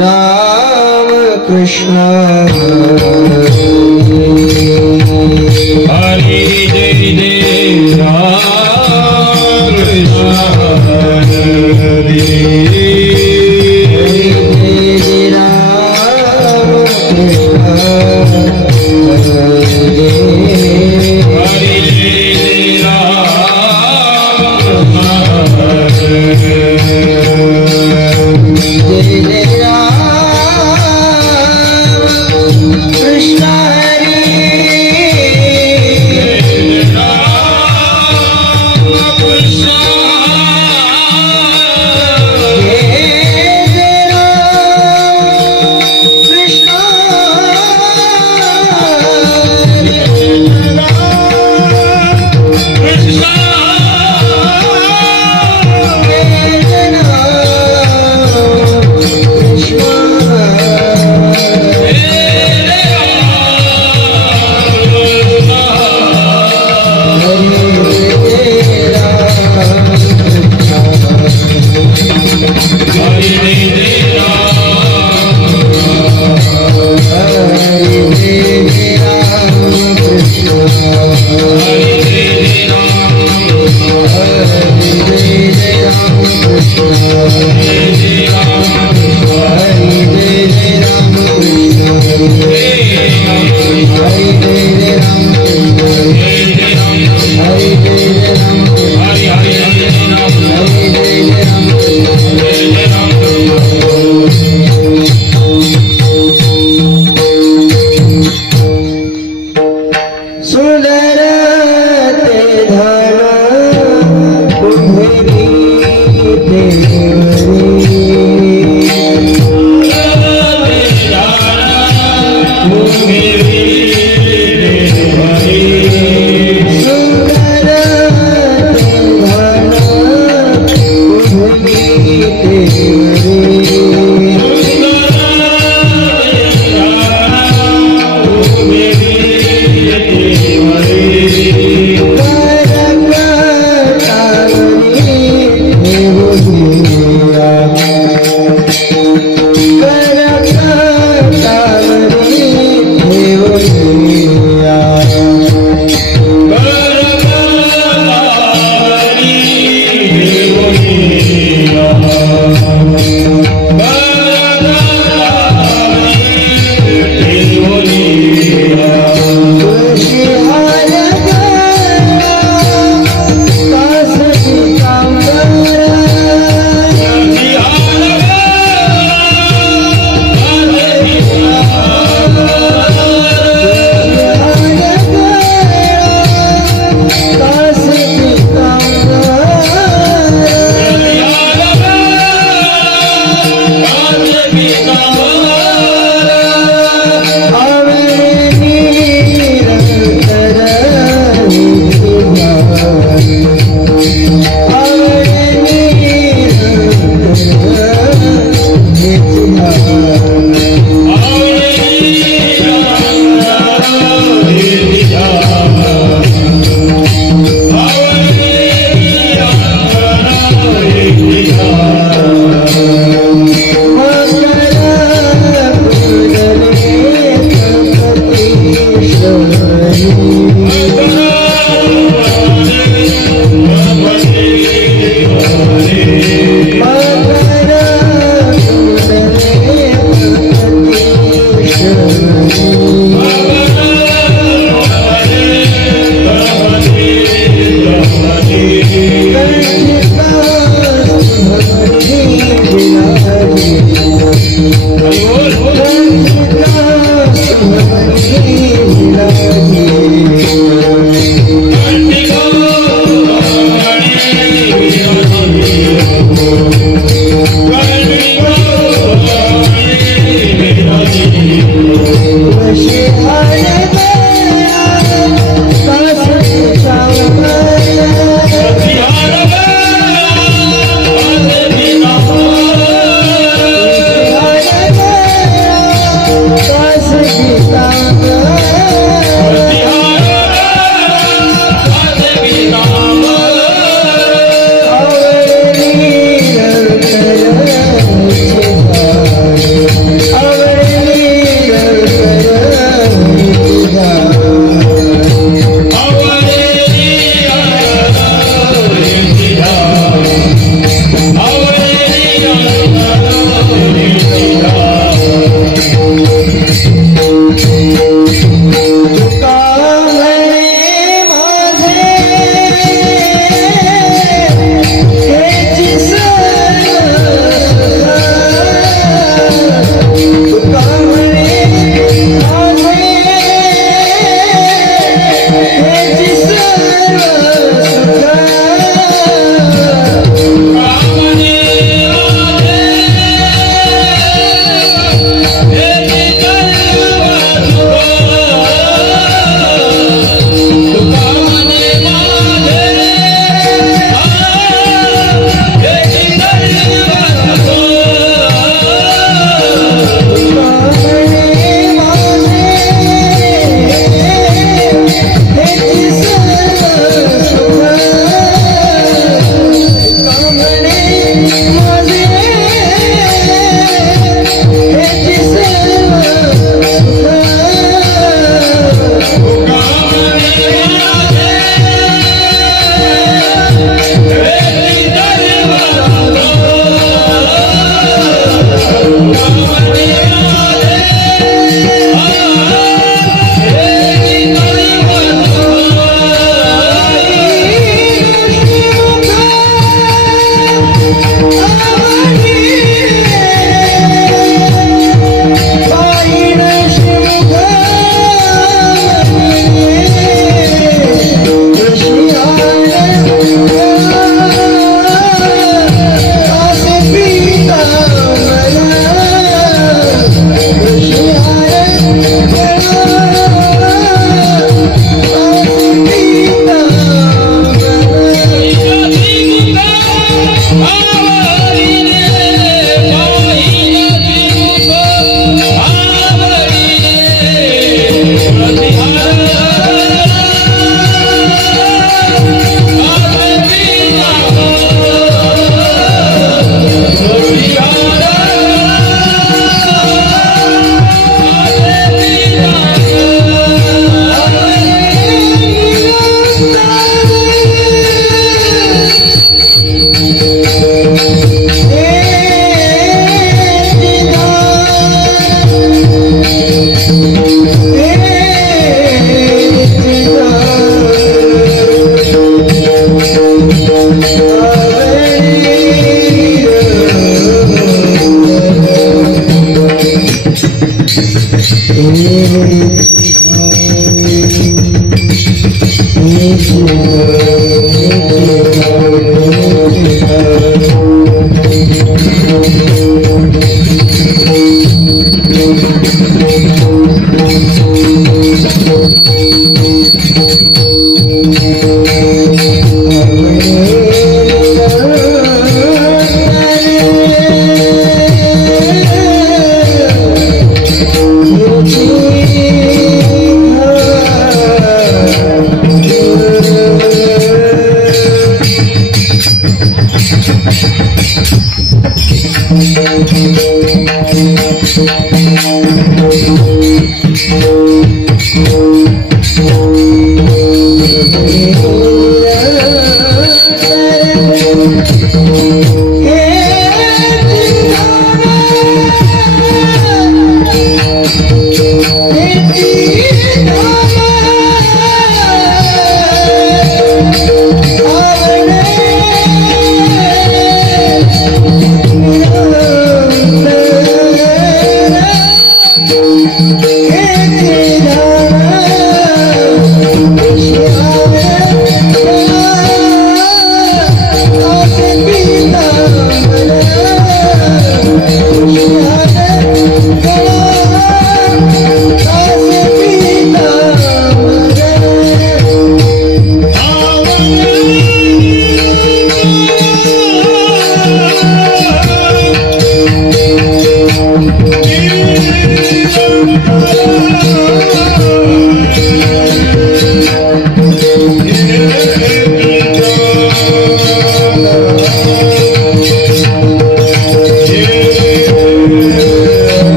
राम कृष्ण हरि जय जय Ram Hari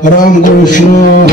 Ram Krishna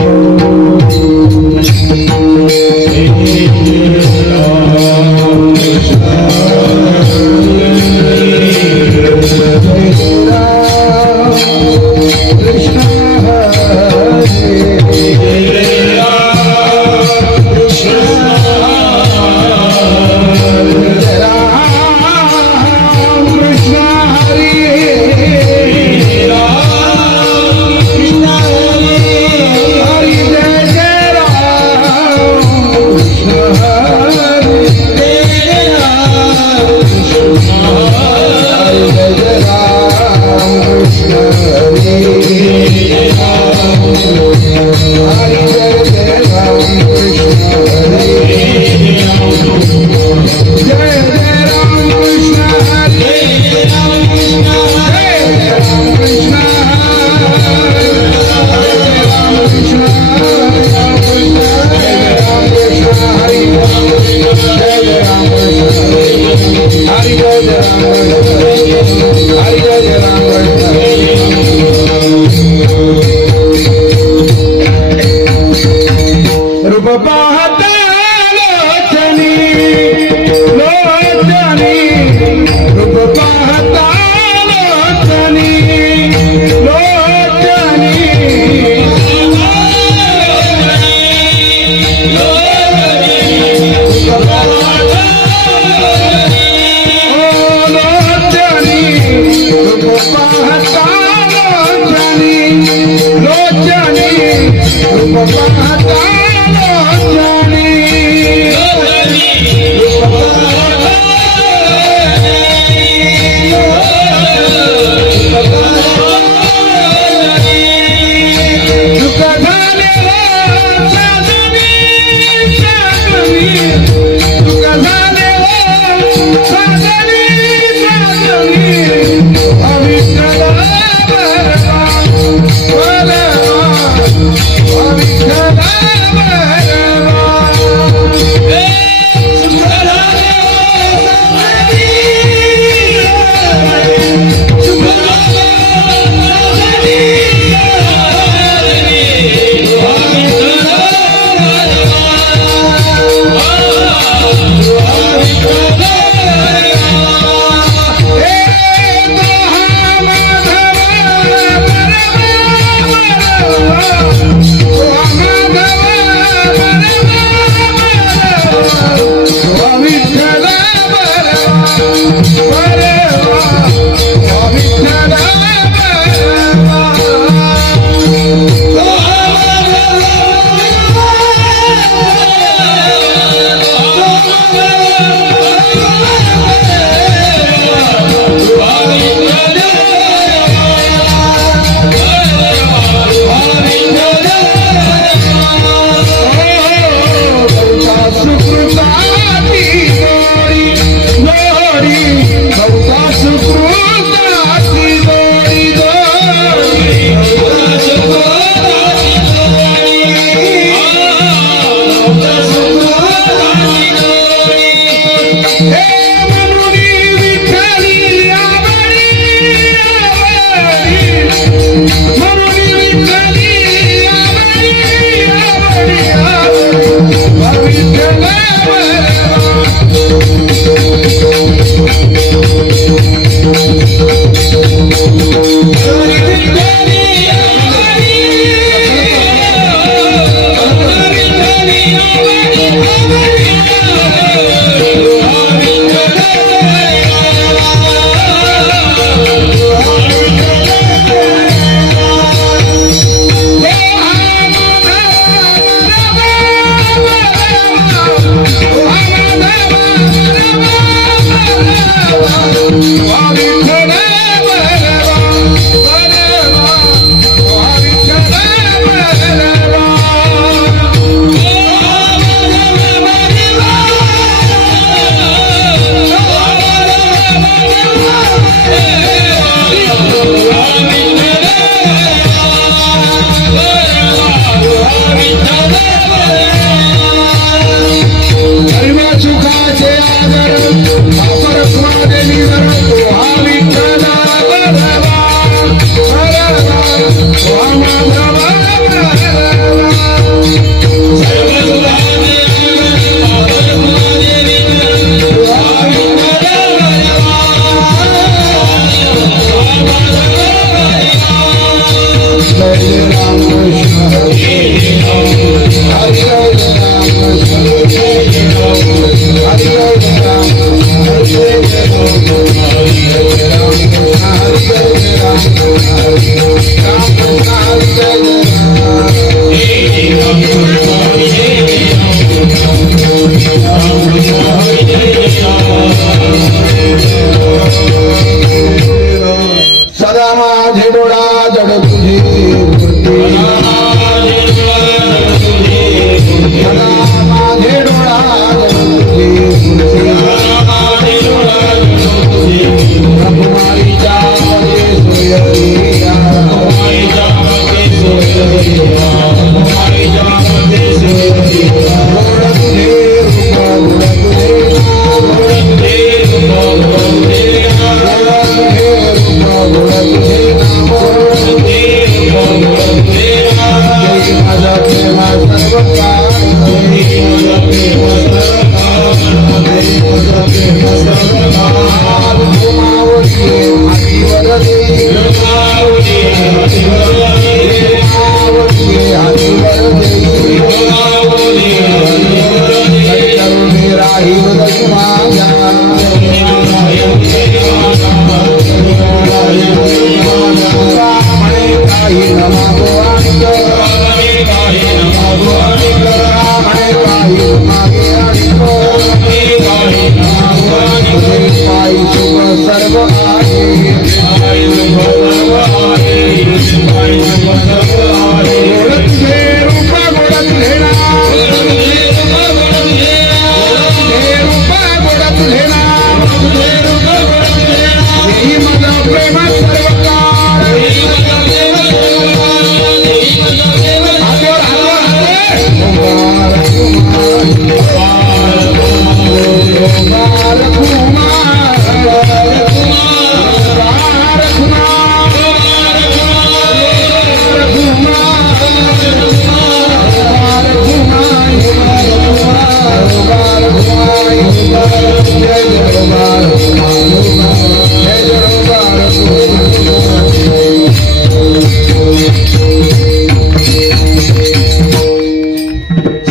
सदा माझे डोळा जड तुझी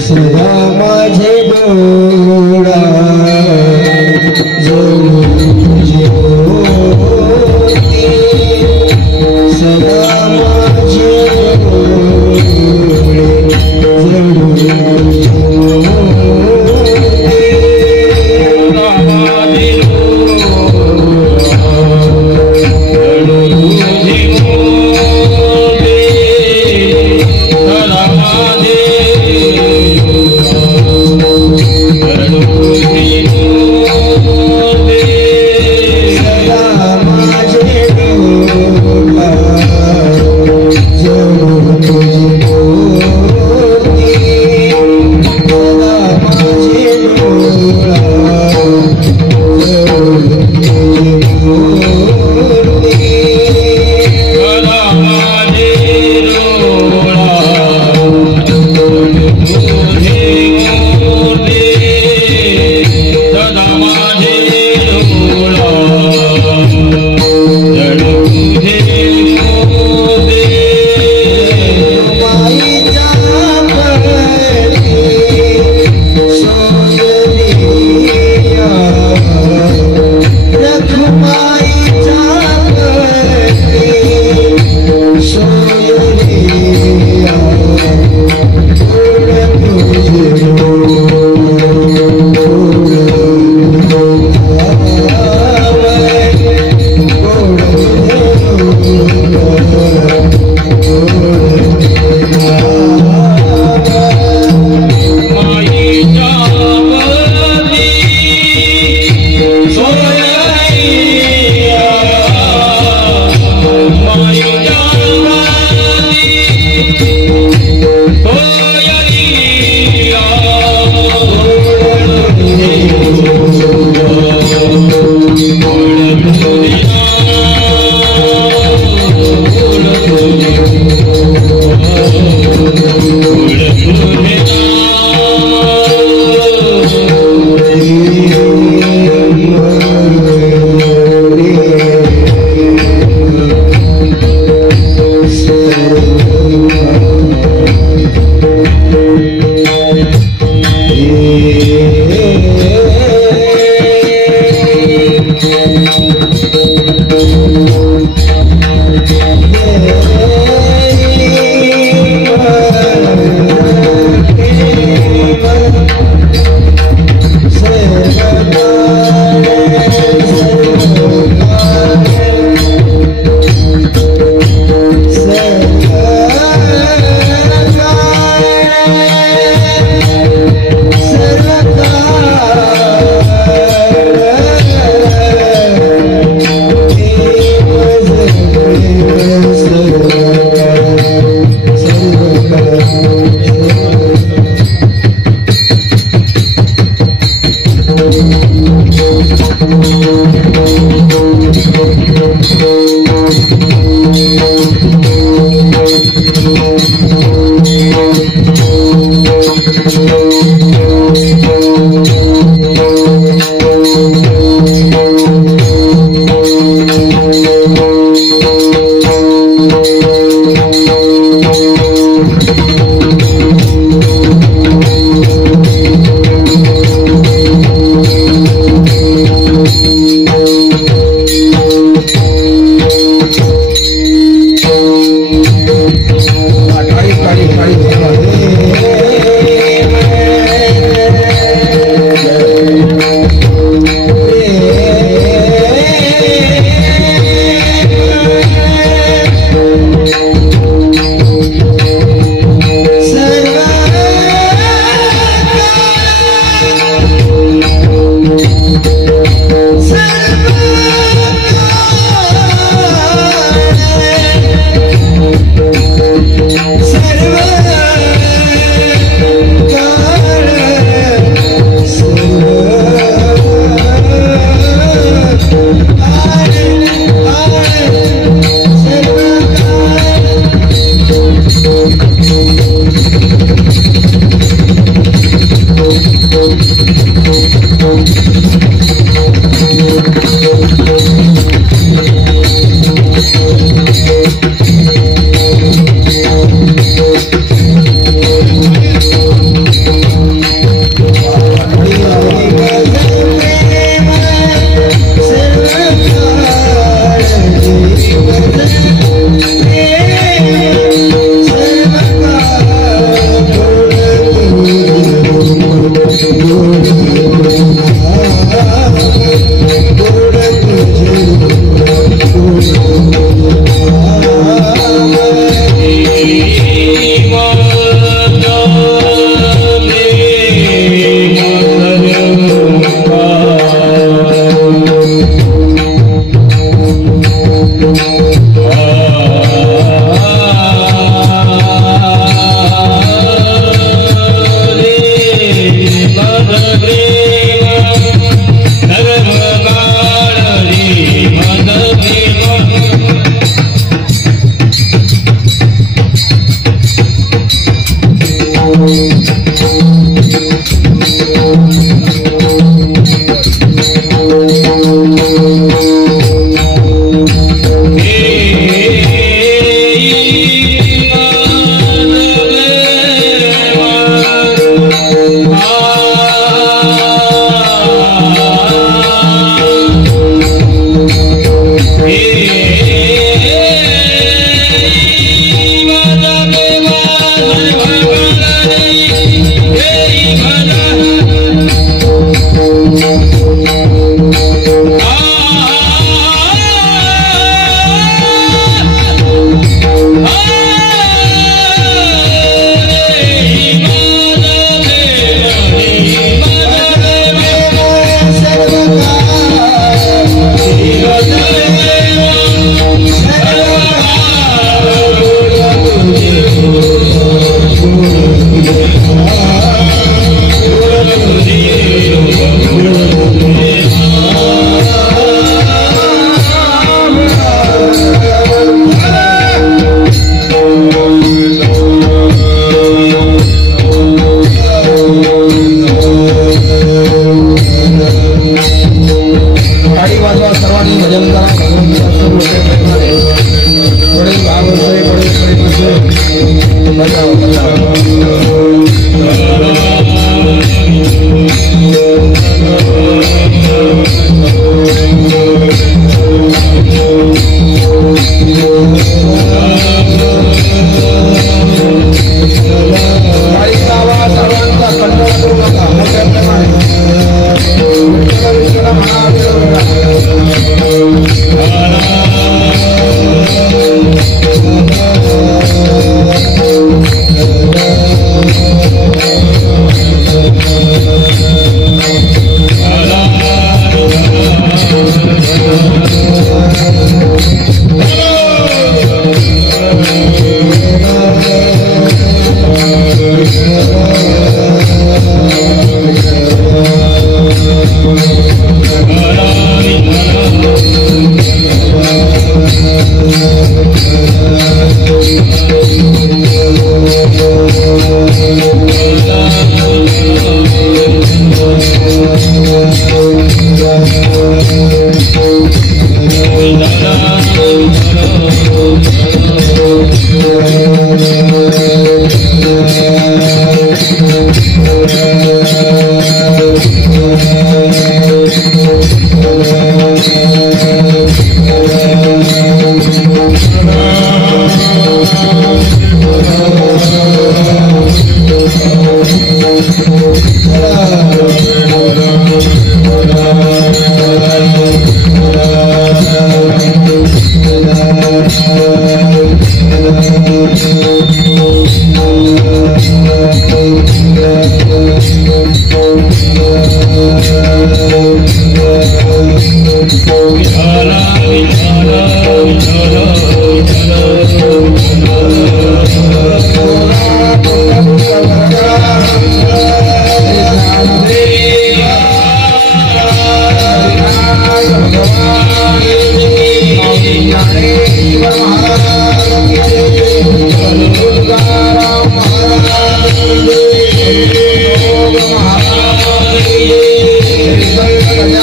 सदा माझे डोळा रघुमाईच्या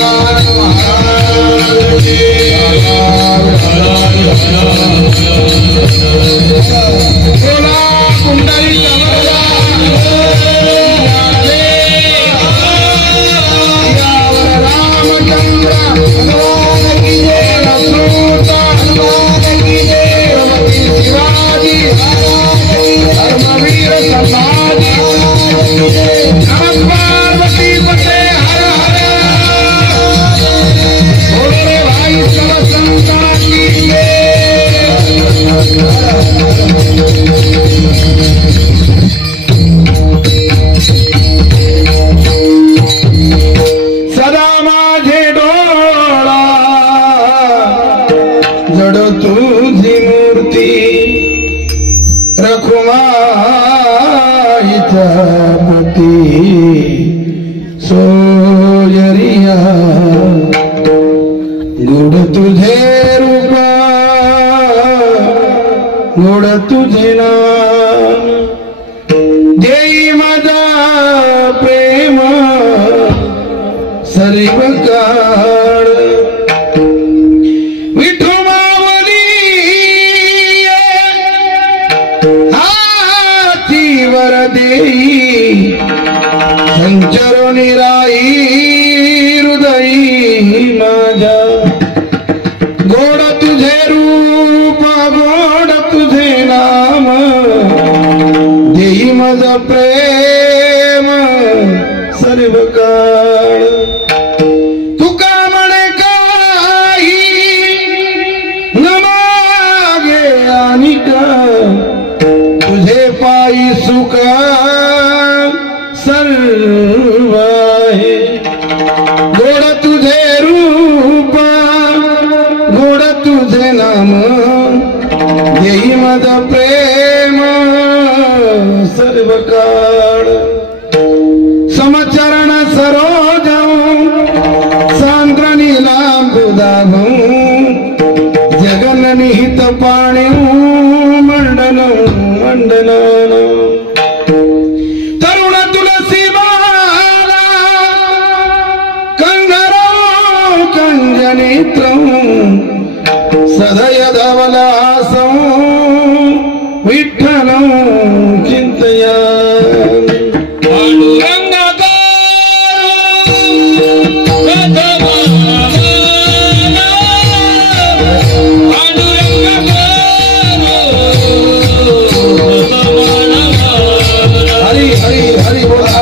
Jai सोयरिया गुड तुझे रूपा गुड तुझे नाम देई माझा प्रेम सर्व काळ विठू मावली हाती वर देई संचरणी राई हृदयी माझ्या गोड तुझे रूप गोड तुझे नाम देई माझा प्रेम सर्व काळ तुका म्हणे काही न मागे आणि का तुझे पायी सुख सर्व आहे गोड तुझे रूप गोड तुझे नाम देई माझा प्रेम सर्व काळ समचरण सरोज सांद्रणी लांबुदाभ जगन निहित पाणी मंडन मंडन सदय धवलासं विठ्ठलं चिंतया हरि हरि हरि बोला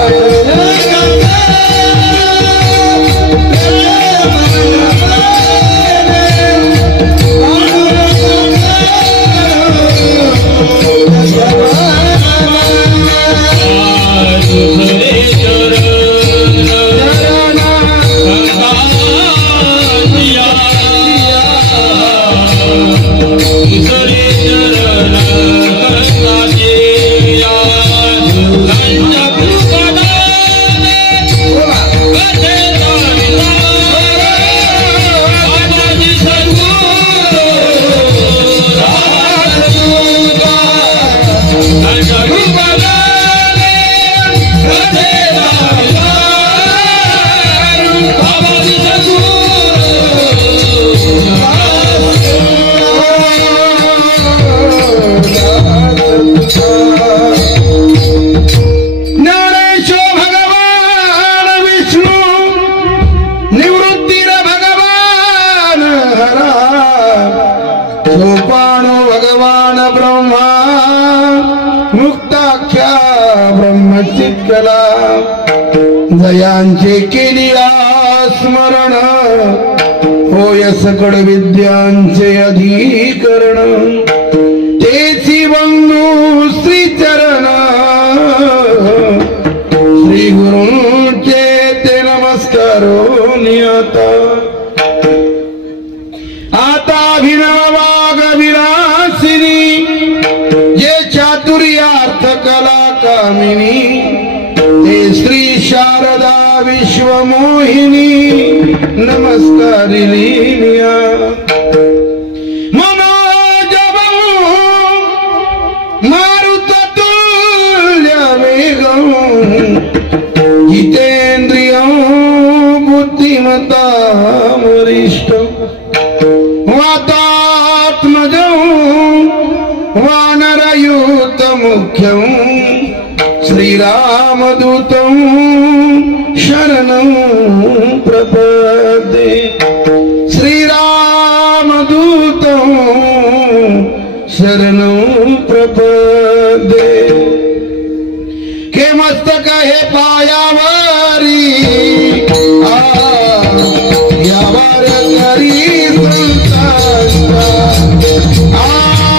सोपानो भगवान ब्रह्मा मुक्ताख्या ब्रह्मचित्कला जयांचे केली स्मरण होय सकळ विद्यांचे अधिकरण तेची बंधू श्री चरण श्री गुरूंचे ते नमस्कारो नियता आता अभिनवाग विलासिनी ये चातुर्यार्थ कला कामिनी ते श्री शारदा विश्वमोहिनी नमस्कारिणी मनोजवं मारुततुल्य वेगं जितेन्द्रियं बुद्धिमतां वरिष्ठं वातात्मज सख्यं श्रीरामदूतं शरणं प्रपद्ये श्रीरामदूतं शरणं प्रपद्ये के मस्तक हे पायावरी यावर करी संतांचा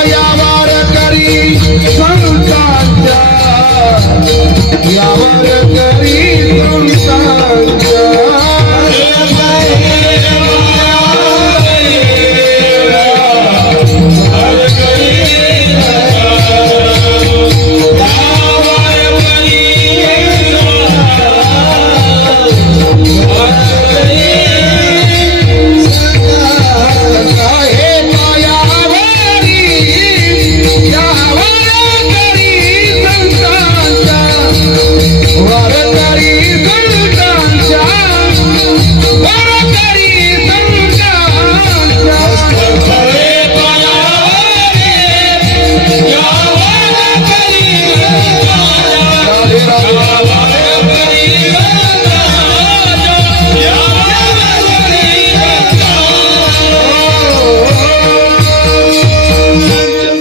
यावर करी संतांचा यावर करी संतांचा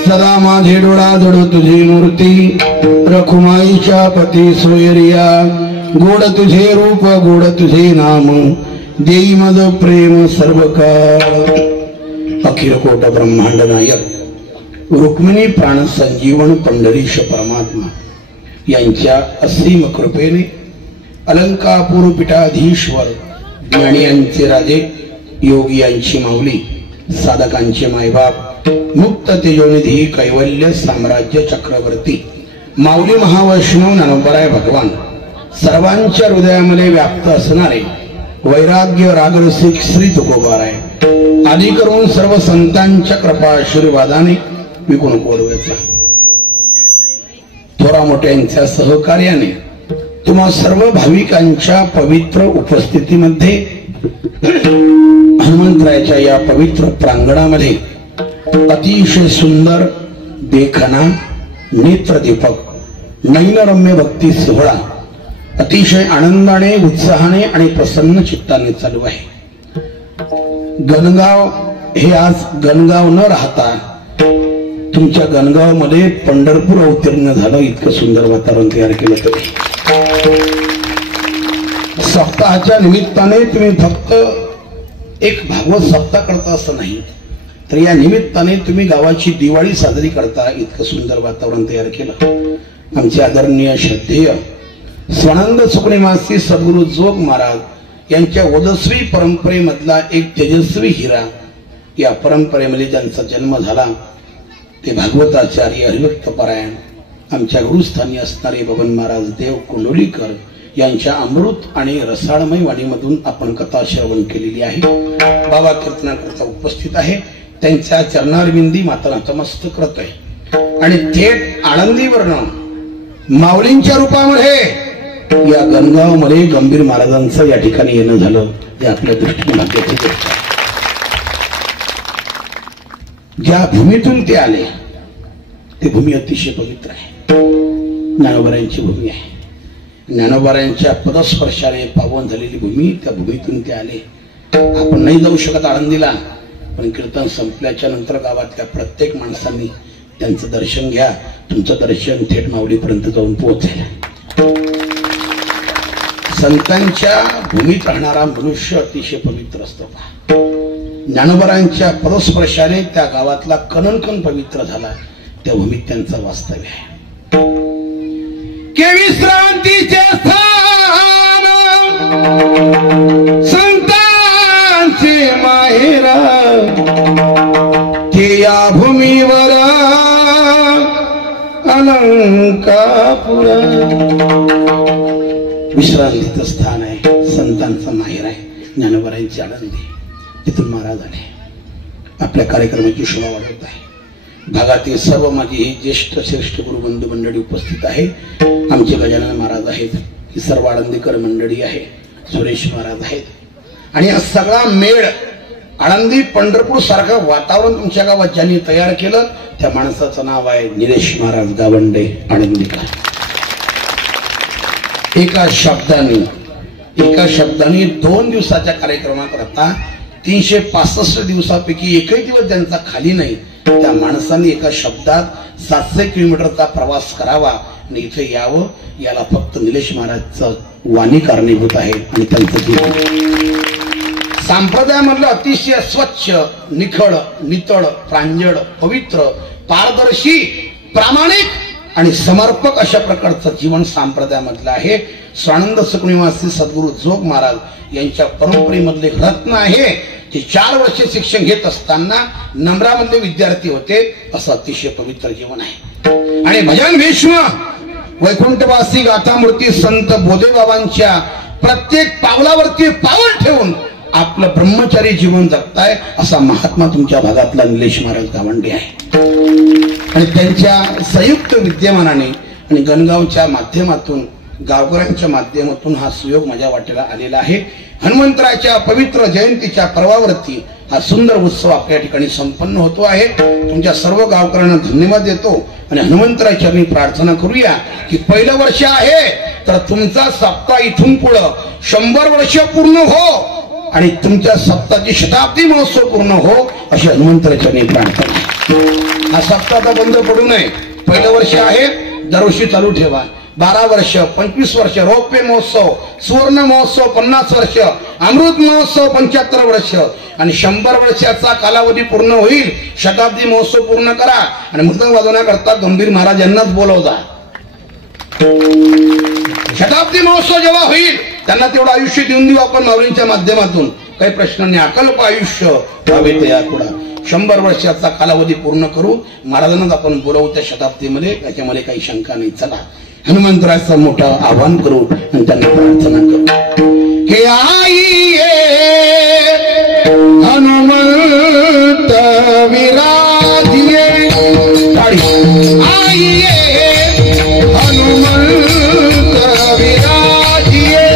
सदा माझे डोळा जडो तुझी मूर्ती रखुमाईच्या पती सोयरिया गोड तुझे रूप गोड तुझे नाम देई मज प्रेम सर्व काळ अखिल कोट ब्रह्मांड नायक रुक्मिणी प्राण संजीवन पंढरीश परमात्मा यांच्या असीम कृपेने अलंकापूर पीठाधीश्वर ज्ञानियांचे राजे योगियांची माऊली साधकांचे मायबाप मुक्त तेजोनिधी कैवल्य साम्राज्य चक्रवर्ती माऊली महावैष्णव ज्ञानोबराय भगवान सर्वांच्या हृदयामध्ये व्याप्त असणारे वैराग्य रागरसिक श्री तुकोबाराय आदी करून सर्व संतांच्या कृपा आशीर्वादाने विकुण कोरवेचा थोरा मोठ्यांच्या सहकार्याने तुम्हा सर्व भाविकांच्या पवित्र उपस्थितीमध्ये हनुमंतरायाच्या या पवित्र प्रांगणामध्ये अतिशय सुंदर देखना नेत्रदीपक नयनरम्य भक्ती सोहळा अतिशय आनंदाने उत्साहाने आणि प्रसन्न चित्ताने चालू आहे। गणगाव हे आज गणगाव न राहता तुमच्या गणगाव मध्ये पंढरपूर अवतीर्ण झालं इतकं सुंदर वातावरण तयार केलं तरी सप्ताहाच्या निमित्ताने तुम्ही फक्त एक भागवत सप्ताह करता असं नाही तर या निमित्ताने तुम्ही गावाची दिवाळी साजरी करता इतकं सुंदर वातावरण तयार केलं। आमचे आदरणीय श्रद्धेय स्वानंद सुखनिवासी सद्गुरु जोग महाराज यांच्या ओजस्वी परंपरेमधला एक तेजस्वी हिरा या परंपरेमध्ये ज्यांचा जन्म झाला ते भागवताचार्य हरिभक्त परायण आमच्या गुरुस्थानी असणारे बबन महाराज देव कुंडोलीकर यांच्या अमृत आणि रसाळमय वाणीमधून आपण कथा श्रवण केलेली आहे। बाबा कीर्तनाकरता उपस्थित आहे त्यांच्या चरणारविंदी माता नतमस्तक करतोय आणि थेट आळंदीवरनं माऊलींच्या रूपामध्ये या गणगाव मध्ये गंभीर महाराजांचं या ठिकाणी येणं झालं हे आपल्या दृष्टीने भाग्याची गोष्ट आहे। ज्या भूमीतून ते आले ती भूमी अतिशय पवित्र आहे ज्ञानोबारायांची भूमी आहे। ज्ञानोबारायांच्या पदस्पर्शाने पावन झालेली भूमी त्या भूमीतून ते आले। आपण नाही जाऊ शकत आळंदीला पण कीर्तन संपल्याच्या नंतर गावातल्या प्रत्येक माणसांनी त्यांचं दर्शन घ्या तुमचं दर्शन थेट माऊलीपर्यंत जाऊन पोहोचेल। संतांच्या भूमीत राहणारा मनुष्य अतिशय पवित्र असतो। ज्ञानोबारायांच्या पदस्पर्शाने त्या गावातला कणकण पवित्र झाला त्या भूमीत त्यांचं वास्तव्य आहे। के विश्रांतीचे स्थान संतांचे माहेरा ते या भूमीवर अलंकापुर विश्रांतीचं स्थान आहे संतांचं माहेर आहे ज्ञानोबारायांची आळंदी तिथून महाराज आले आपल्या कार्यक्रमाची शोभा वाढवत आहे। भागातील सर्व माझी ज्येष्ठ श्रेष्ठ गुरुबंधू मंडळी उपस्थित आहे। आमचे गजानन महाराज आहेत ही सर्व आळंदीकर मंडळी आहे सुरेश महाराज आहेत आणि हा सगळा मेळ आळंदी पंढरपूर सारखं वातावरण तुमच्या गावात ज्यांनी तयार केलं त्या माणसाचं नाव आहे निलेश महाराज गावंडे आळंदीकर. एका शब्दाने 2 दिवसाच्या कार्यक्रमाकरता 365 दिवसापैकी एकही दिवस ज्यांचा खाली नाही त्या माणसाने एका शब्दात 700 किलोमीटरचा प्रवास करावा आणि इथे यावं. याला फक्त निलेश महाराजचं वाणी कारणीभूत आहे आणि त्यांचं संप्रदायामधलं अतिशय स्वच्छ, निखळ, नितळ, प्रांजळ, पवित्र, पारदर्शी, प्रामाणिक आणि समर्पक अशा प्रकारचं जीवन संप्रदायामधलं आहे. स्वानंद सुखनिवासी सद्गुरू जोग महाराज यांच्या परंपरेमधले एक रत्न आहे. ते 4 वर्ष शिक्षण घेत असताना नम्रामधले विद्यार्थी होते. असं अतिशय पवित्र जीवन आहे. आणि भजन भीष्म वैकुंठवासी गाथामूर्ती संत बोधेबाबांच्या प्रत्येक पावलावरती पाऊल ठेवून आपलं ब्रह्मचारी जीवन जगताय असा महात्मा तुमच्या भागातला निलेश महाराज गावंडे आहे. आणि त्यांच्या संयुक्त विद्यमानाने आणि गणगावच्या माध्यमातून गावकऱ्यांच्या माध्यमातून हा सुयोग माझ्या वाटेला आलेला आहे. हनुमंतराच्या पवित्र जयंतीच्या पर्वावरती हा सुंदर उत्सव आपल्या ठिकाणी संपन्न होतो आहे. तुमच्या सर्व गावकऱ्यांना धन्यवाद देतो आणि हनुमंतराच्या मी प्रार्थना करूया की पहिलं वर्ष आहे तर तुमचा सप्ताह इथून पुढं 100 वर्ष पूर्ण हो आणि तुमच्या सप्ताहाची शताब्दी महोत्सव पूर्ण हो अशी हनुमंतराच्या मी प्रार्थना. हा सप्ताह आता बंद पडू नये. पहिलं वर्ष आहे दरवर्षी चालू ठेवा. 12 वर्ष, 25 वर्ष रौप्य महोत्सव, सुवर्ण महोत्सव 50 वर्ष, अमृत महोत्सव 75 वर्ष आणि 100 वर्षाचा कालावधी पूर्ण होईल. शताब्दी महोत्सव पूर्ण करा आणि मृदंग वाजवण्याकरता गंभीर महाराज यांनाच बोलवता. शताब्दी महोत्सव जेव्हा होईल त्यांना तेवढं आयुष्य देऊन देऊ आपण माऊलींच्या माध्यमातून. काही प्रश्न नाही. अकल्प आयुष्य व्हावे ते याकुडा. 100 वर्षाचा कालावधी पूर्ण करू. महाराजांनाच आपण बोलवू त्या शताब्दीमध्ये. त्याच्यामध्ये काही शंका नाही. चला हनुमंतराचं मोठं आव्हान करू आणि त्यांना प्रार्थना करू. हे आईये हनुमंत विराजिये आईये हनुमंत विराजिये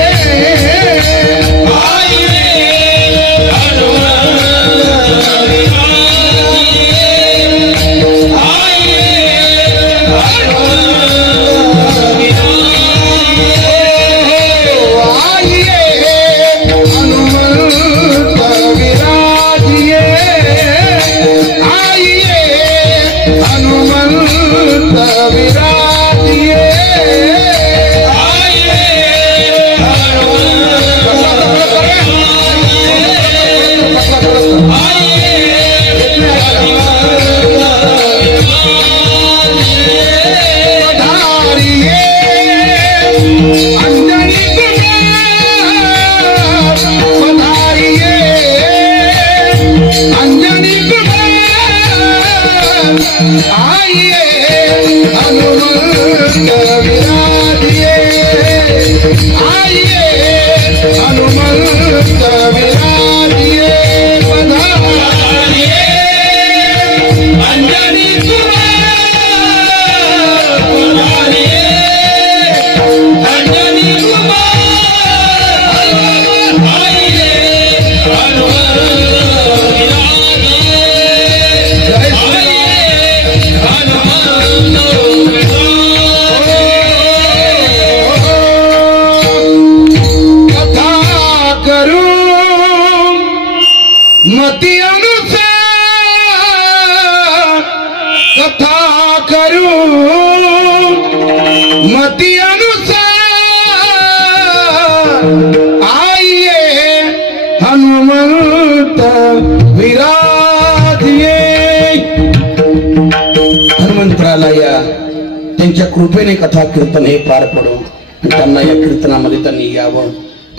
त्यांच्या कृपेने कथा कीर्तन हे पार पडो. त्यांना या कीर्तनामध्ये त्यांनी यावं.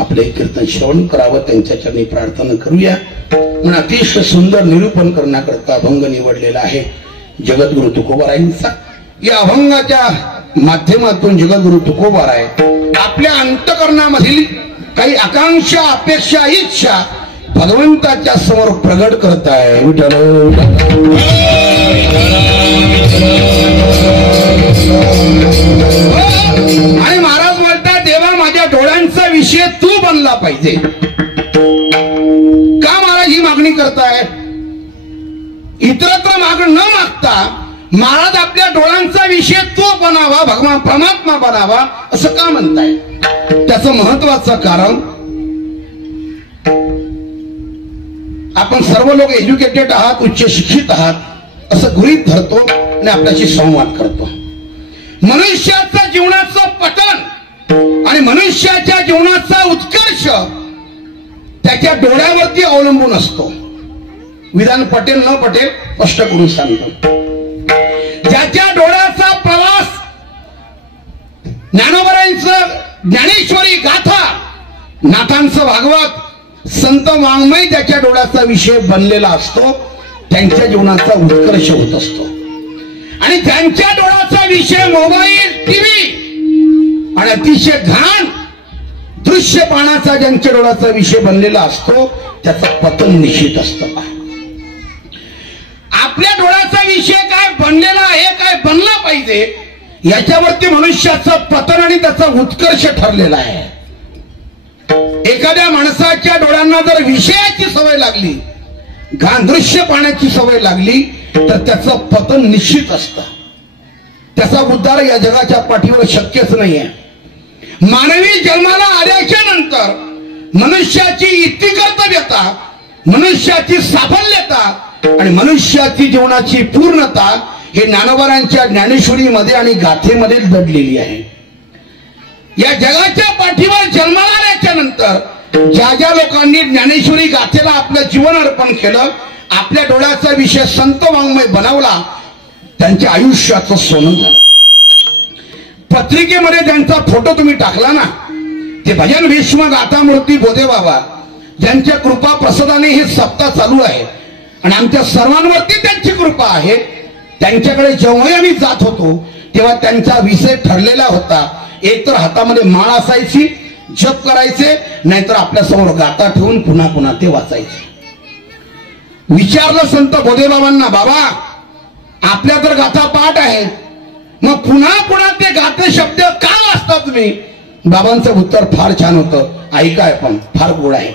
आपले कीर्तन श्रवण करावं. त्यांच्या चरणी प्रार्थना करूया. म्हणून अतिशय सुंदर निरूपण करण्याकरता अभंग निवडलेला आहे जगद्गुरु तुकोबारायांचा. या अभंगाच्या माध्यमातून जगद्गुरु तुकोबाराय आपल्या अंतकरणामधील काही आकांक्षा, अपेक्षा, इच्छा भगवंताच्या समोर प्रगट करताय. आणि महाराज बोलतात देवा माझ्या डोळ्यांचा विषय तू बनला पाहिजे. का महाराज ही मागणी करता इतरत्र मागून न मागता महाराज आपल्या डोळ्यांचा विषय तो बनावा, भगवान परमात्मा बनावा असं का म्हणताय? त्याचं महत्वाचं कारण, आपण सर्व लोक एज्युकेटेड आहात, उच्च शिक्षित आहात असं गृहीत धरतो आणि आपल्याशी संवाद करतो. मनुष्याच्या जीवनाचं पतन आणि मनुष्याच्या जीवनाचा उत्कर्ष त्याच्या डोळ्यावरती अवलंबून असतो. विधान पटेल न पटेल स्पष्ट करून सांगतो. ज्याच्या डोळ्याचा प्रवास ज्ञानोबरांचं ज्ञानेश्वरी गाथा, नाथांचं भागवत, संत वाङ्मय ज्याच्या डोळ्याचा विषय बनलेला असतो त्यांच्या जीवनाचा उत्कर्ष होत असतो. आणि ज्यांच्या डोळ्याचा विषय मोबाईल, टीव्ही आणि अतिशय घाण दृश्य पाहण्याचा ज्यांच्या डोळ्याचा विषय बनलेला असतो त्याचं पतन निश्चित असतं. आपल्या डोळ्याचा विषय काय बनलेला आहे, काय बनला पाहिजे याच्यावरती मनुष्याचं पतन आणि त्याचा उत्कर्ष ठरलेला आहे. एखाद्या माणसाच्या डोळ्यांना जर विषयाची सवय लागली, घाण दृश्य पाहण्याची सवय लागली तर त्याचं पतन निश्चित असतं. त्याचा उद्धार या जगाच्या पाठीवर शक्यच नाहीये. मानवी जन्माला आल्याच्या नंतर मनुष्याची इत्तिकर्तव्यता, मनुष्याची साफल्यता आणि मनुष्याची जीवनाची पूर्णता हे ज्ञानोबरांच्या ज्ञानेश्वरीमध्ये आणि गाथेमध्ये दडलेली आहे. या जगाच्या पाठीवर जन्माला आल्याच्या नंतर ज्या ज्या लोकांनी ज्ञानेश्वरी गाथेला आपलं जीवन अर्पण केलं, आपल्या डोळ्याचा विषय संत वाङ्मय बनवला, त्यांच्या आयुष्याचं सोनं झालं. पत्रिकेमध्ये ज्यांचा फोटो तुम्ही टाकला ना, ते भजन भीष्म गाथा मूर्ती बोधे बाबा, ज्यांच्या कृपा प्रसादाने हे सप्ताह चालू आहे आणि आमच्या सर्वांवरती त्यांची कृपा आहे. त्यांच्याकडे जेव्हाही आम्ही जात होतो तेव्हा त्यांचा विषय ठरलेला होता. एक तर हातामध्ये माळ असायची, जप करायचे, नाहीतर आपल्या समोर गाथा ठेवून पुन्हा पुन्हा ते वाचायचे. विचारलं संत बोधेबाबांना, बाबा आपल्या तर गाथा पाठ आहे, मग पुन्हा पुन्हा ते गाथे शब्द का वाचता तुम्ही? बाबांचं उत्तर फार छान होतं, ऐकाय पण फार गोड आहे.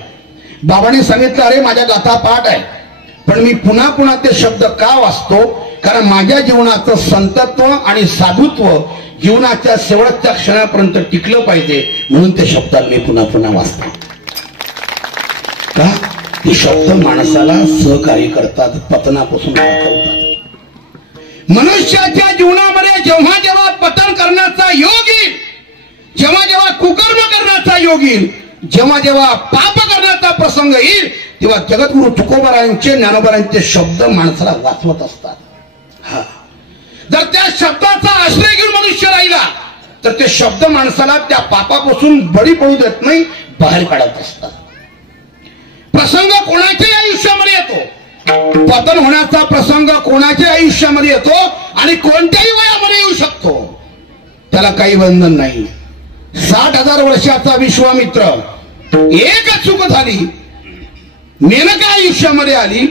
बाबांनी सांगितलं, अरे माझ्या गाथा पाठ आहे पण मी पुन्हा पुन्हा ते शब्द का वाचतो? कारण माझ्या जीवनाचं संतत्व आणि साधुत्व जीवनाच्या शेवटच्या क्षणापर्यंत टिकलं पाहिजे, म्हणून ते शब्द मी पुन्हा पुन्हा वाचतो. का? ते शब्द माणसाला सहकार्य करतात, पतनापासून वाचवतात. मनुष्याच्या जीवनामध्ये जेव्हा जेव्हा पतन करण्याचा योग येईल, जेव्हा जेव्हा कुकर्म करण्याचा योग येईल, जेव्हा जेव्हा पाप करण्याचा प्रसंग येईल, तेव्हा जगद्गुरु तुकोबारायांचे, ज्ञानोबारायांचे शब्द माणसाला वाचवत असतात. हा, जर त्या शब्दाचा आश्रय घेऊन मनुष्य राहिला तर ते शब्द माणसाला त्या पापापासून बळी पडू देत नाही, बाहेर काढत असतात. प्रसंग कोणाच्याही आयुष्यामध्ये येतो, पतन होण्याचा प्रसंग कोणाच्या आयुष्यामध्ये येतो आणि कोणत्याही वयामध्ये येऊ शकतो, त्याला काही बंधन नाही. 60,000 वर्षाचा विश्वामित्र, एक चूक झाली, मेनका आयुष्यामध्ये आली,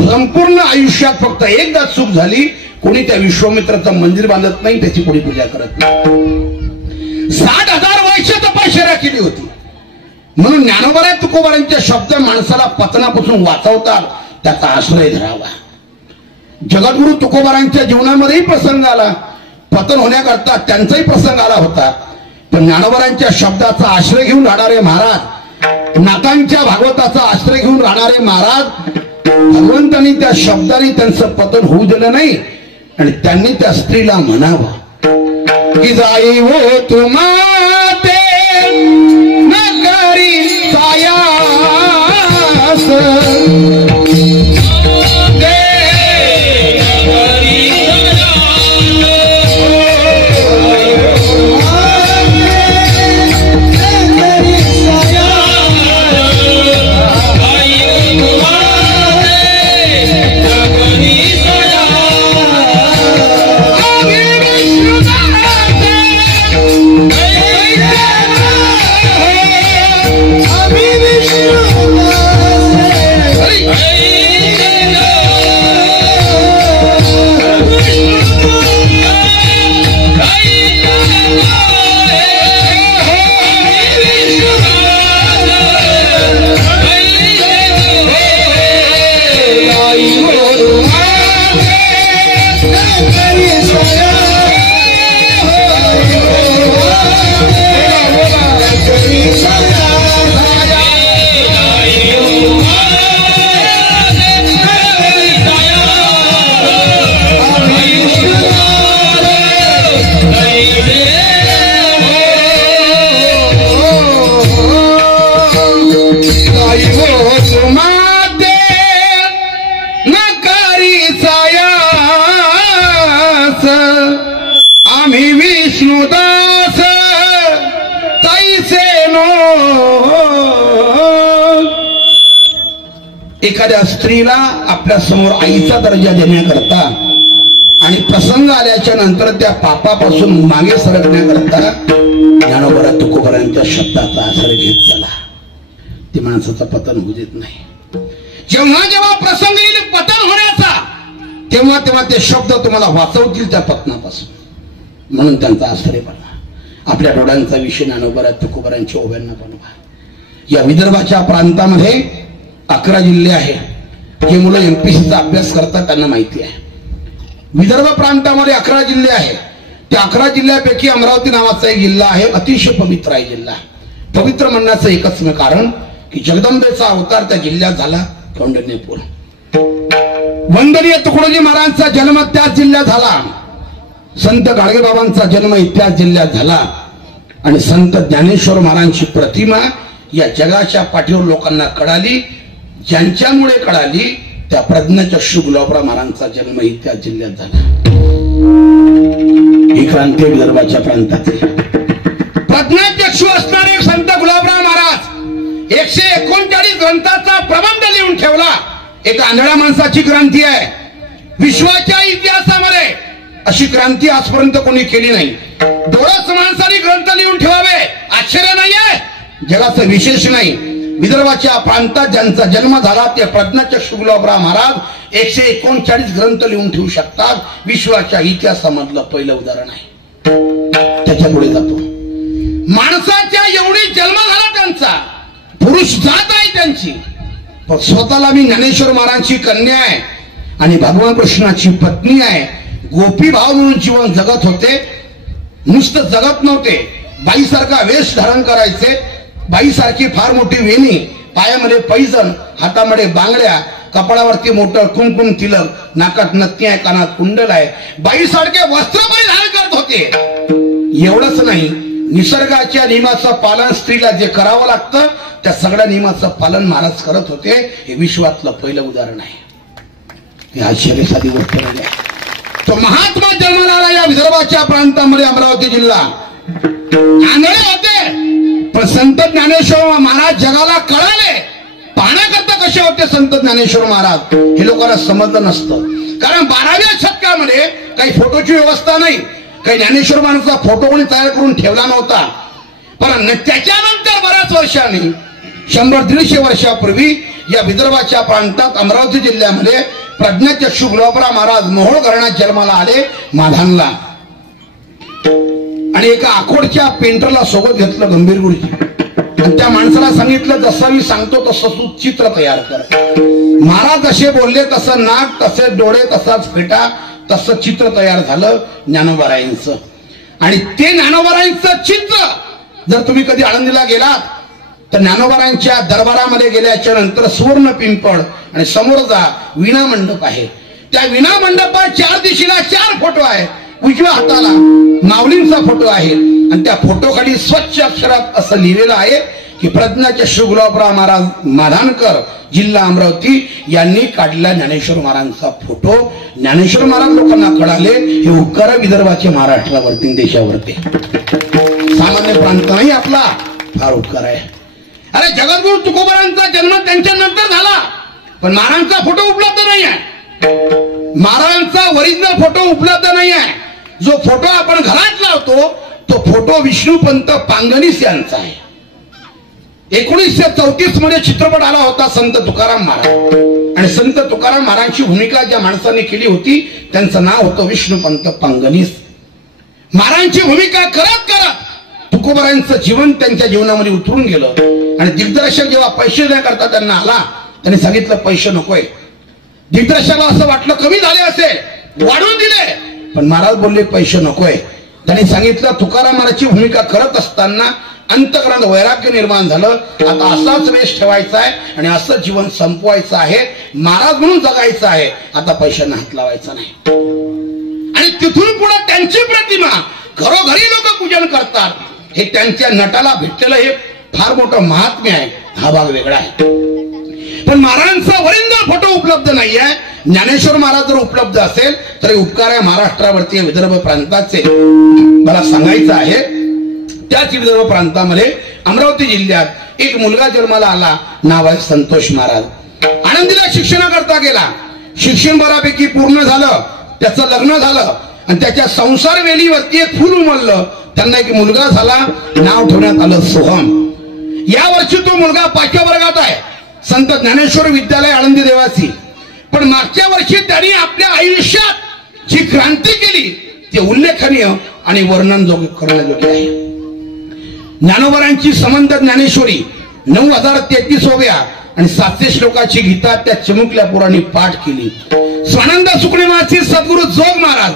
संपूर्ण आयुष्यात फक्त एकदा चूक झाली, कोणी त्या विश्वामित्राचं मंदिर बांधत नाही, त्याची कोणी पूजा करत नाही. 60,000 वर्ष तपश्चर्या केली होती. म्हणून ज्ञानोबा तुकोबारांचे शब्द माणसाला पतनापासून वाचवतात, त्याचा आश्रय धरावा. जगद्गुरु तुकोबारांच्या जीवनामध्येही प्रसंग आला, पतन होण्याकरता त्यांचाही प्रसंग आला होता, पण ज्ञानोबरांच्या शब्दाचा आश्रय घेऊन राहणारे महाराज, नाथांच्या भागवताचा आश्रय घेऊन राहणारे महाराज, भगवंतांनी त्या शब्दाने त्यांचं पतन होऊ दिलं नाही. आणि त्यांनी त्या स्त्रीला म्हणावं की जाई वो तुम्हाते नगरी सायास, एखाद्या स्त्रीला आपल्या समोर आईचा दर्जा देण्याकरता आणि प्रसंग आल्याच्या नंतर त्या पापापासून मागे सरकण्याकरता ज्ञानोबा तुकोबारांच्या शब्दाचा आश्रय घेत चला. ते माणसाचं पतन होऊ देत नाही. जेव्हा जेव्हा प्रसंग येईल पतन होण्याचा तेव्हा तेव्हा ते शब्द तुम्हाला वाचवतील त्या पतनापासून. म्हणून त्यांचा आश्रय बनवा. आपल्या डोळ्यांचा विषय ज्ञानोबा तुकोबारांच्या ओव्यांना बनवा. या विदर्भाच्या प्रांतामध्ये 11 जिल्हे आहेत. जे मुलं एमपीसीचा अभ्यास करतात त्यांना माहिती आहे. विदर्भ प्रांतामध्ये 11 जिल्हे आहेत. त्या 11 जिल्ह्यापैकी अमरावती नावाचा एक जिल्हा आहे. अतिशय पवित्र आहे जिल्हा. पवित्र म्हणण्याचं एकच कारण की जगदंबेचा अवतार त्या जिल्ह्यात झाला. कौंडण्यपूर. वंदनीय तुकडोजी महाराजांचा जन्म त्याच जिल्ह्यात झाला. संत गाडगेबाबांचा जन्म त्याच जिल्ह्यात झाला. आणि संत ज्ञानेश्वर महाराजांची प्रतिमा या जगाच्या पाठीवर लोकांना कळाली. ज्यांच्यामुळे कळाली त्या प्रज्ञाचक्षु गुलाबराव महाराजांचा जन्म त्या जिल्ह्यात झाला. ही क्रांती विदर्भाच्या प्रांतातील प्रज्ञाचक्षु असणारे संत गुलाबराव महाराज 139 ग्रंथाचा प्रबंध लिहून ठेवला. एका आंधळ्या माणसाची क्रांती आहे. विश्वाच्या इतिहासामध्ये अशी क्रांती आजपर्यंत कोणी केली नाही. डोळस माणसाने ग्रंथ लिहून ठेवावे आश्चर्य नाहीये. जगाचं विशेष नाही. विदर्भाच्या प्रांतात ज्यांचा जन्म झाला ते प्रज्ञाचक्षु गुलाबराव महाराज 139 ग्रंथ लिहून ठेवू शकतात. विश्वाच्या इतिहासामधलं पहिलं उदाहरण आहे. त्याच्या पुढे जातो. माणसाच्या एवढी जन्म झाला त्यांचा. पुरुष जात आहे त्यांची. पण स्वतःला मी ज्ञानेश्वर महाराजांची कन्या आहे आणि भगवान कृष्णाची पत्नी आहे. गोपी भाव म्हणून जीवन जगत होते. नुसतं जगत नव्हते. बाईसारखा वेश धारण करायचे. बाईसारखी फार मोठी वेणी, पायामध्ये पैजण, हातामध्ये बांगड्या, कपाळावरती मोठं कुंकुम तिलक, नाकात नत्ती आहे, कानात कुंडल आहे. बाईसारखे वस्त्र परिधान करत होते. एवढंच नाही, निसर्गाच्या नियमाचं पालन स्त्रीला जे करावं लागतं त्या सगळ्या नियमाचं पालन महाराज करत होते. हे विश्वातलं पहिलं उदाहरण आहे. हे आश्चर्य साधी गोष्ट नाही. तो महात्मा जन्माला आला या विदर्भाच्या प्रांतामध्ये अमरावती जिल्हा. आंधळे होते पण संत ज्ञानेश्वर महाराज जगाला कळाले. पाहण्याकरता कसे होते संत ज्ञानेश्वर महाराज हे लोकांना समजलं नसतं. कारण 12व्या शतकामध्ये काही फोटोची व्यवस्था नाही. काही ज्ञानेश्वर महाराजांचा फोटो कोणी तयार करून ठेवला नव्हता. पण त्याच्यानंतर बऱ्याच वर्षांनी 100-150 वर्षापूर्वी या विदर्भाच्या प्रांतात अमरावती जिल्ह्यामध्ये प्रज्ञाचक्षु गुलाबराव महाराज मोहोळ घराण्यात जन्माला आले. माधानला. आणि एका आखोडच्या पेंटरला सोबत घेतलं गंभीर गुरुजी. आणि त्या माणसाला सांगितलं जसं मी सांगतो तसं तू चित्र तयार कर. महाराज जसे बोलले तसं नाक, तसे डोळे, तसाच फेटा, तसं चित्र तयार झालं ज्ञानोबारायांचं. आणि ते ज्ञानोबारायांचं चित्र जर तुम्ही कधी आळंदीला गेलात तर ज्ञानोबारायांच्या दरबारामध्ये गेल्याच्या नंतर सुवर्ण पिंपळ आणि समोर जा विणा मंडप आहे. त्या विणा मंडपात 4 दिशेला 4 फोटो आहे. उजव्या हाताला माऊलींचा फोटो आहे आणि त्या फोटो खाली स्वच्छ अक्षरात असं लिहिलेलं आहे की प्रज्ञाचक्षु गुलाबराव महाराज माधानकर जिल्हा अमरावती यांनी काढला ज्ञानेश्वर महाराजांचा फोटो. ज्ञानेश्वर महाराज लोकांना कळाले. हे उपकार विदर्भाचे महाराष्ट्रावरती देशावरती. सामान्य प्रांत नाही आपला. फार उपकार आहे. अरे जगद्गुरु तुकोबारांचा जन्म त्यांच्या नंतर झाला पण महाराजांचा फोटो उपलब्ध नाही आहे. महाराजांचा ओरिजिनल फोटो उपलब्ध नाही आहे. जो फोटो आपण घरात लावतो तो फोटो विष्णुपंत पांगनीस यांचा आहे. 1934 मध्ये चित्रपट आला होता संत तुकाराम महाराज. आणि संत तुकाराम महाराजांची भूमिका ज्या माणसाने केली होती त्यांचं नाव होतं विष्णुपंत पांगनीस. महाराजांची भूमिका करत करत तुकोबारायांचं जीवन त्यांच्या जीवनामध्ये उतरून गेलं. आणि दिग्दर्शक जेव्हा पैसे देण्याकरता त्यांना आला त्यांनी सांगितलं पैसे नकोय. दिग्दर्शकाला असं वाटलं कमी झाले असेल, वाढवून दिले. पण महाराज बोलले पैसे नकोय. त्यांनी सांगितलं तुकाराम महाराजची भूमिका करत असताना अंतःकरणात वैराग्य निर्माण झालं. आता असाच वेश ठेवायचा आहे आणि असं जीवन संपवायचं आहे. महाराज म्हणून जगायचं आहे. आता पैशांना हात लावायचा नाही. आणि तिथून पुढे त्यांची प्रतिमा घरोघरी लोक पूजन करतात. हे त्यांच्या नटाला भेटलेलं हे फार मोठं महात्म्य आहे. हा भाग वेगळा आहे. पण महाराजांचा ओरिजिनल फोटो उपलब्ध नाहीये. ज्ञानेश्वर महाराज जर उपलब्ध असेल तर उपकार आहे महाराष्ट्रावरती विदर्भ प्रांताचे. मला सांगायचं आहे त्याच विदर्भ प्रांतामध्ये अमरावती जिल्ह्यात एक मुलगा जन्माला आला. नाव आहे संतोष महाराज. आणि आळंदीला शिक्षणाकरता गेला. शिक्षण बऱ्यापैकी पूर्ण झालं, त्याचं लग्न झालं आणि त्याच्या संसार वेलीवरती एक फूल उमललं. त्यांना एक मुलगा झाला, नाव ठेवण्यात आलं सोहम. या वर्षी तो मुलगा 5व्या वर्गात आहे, संत ज्ञानेश्वर विद्यालय आळंदी देवासी. पण मागच्या वर्षी त्यांनी आपल्या आयुष्यात जी क्रांती केली ती उल्लेखनीय आणि वर्णनजोगे करण्याजोगे आहे. ज्ञानोबरांची समंत ज्ञानेश्वरी 9033 आणि 700 श्लोकाची गीता त्या चिमुकल्या पोरांनी पाठ केली. स्वानंद सुकणेमासी सद्गुरू जोग महाराज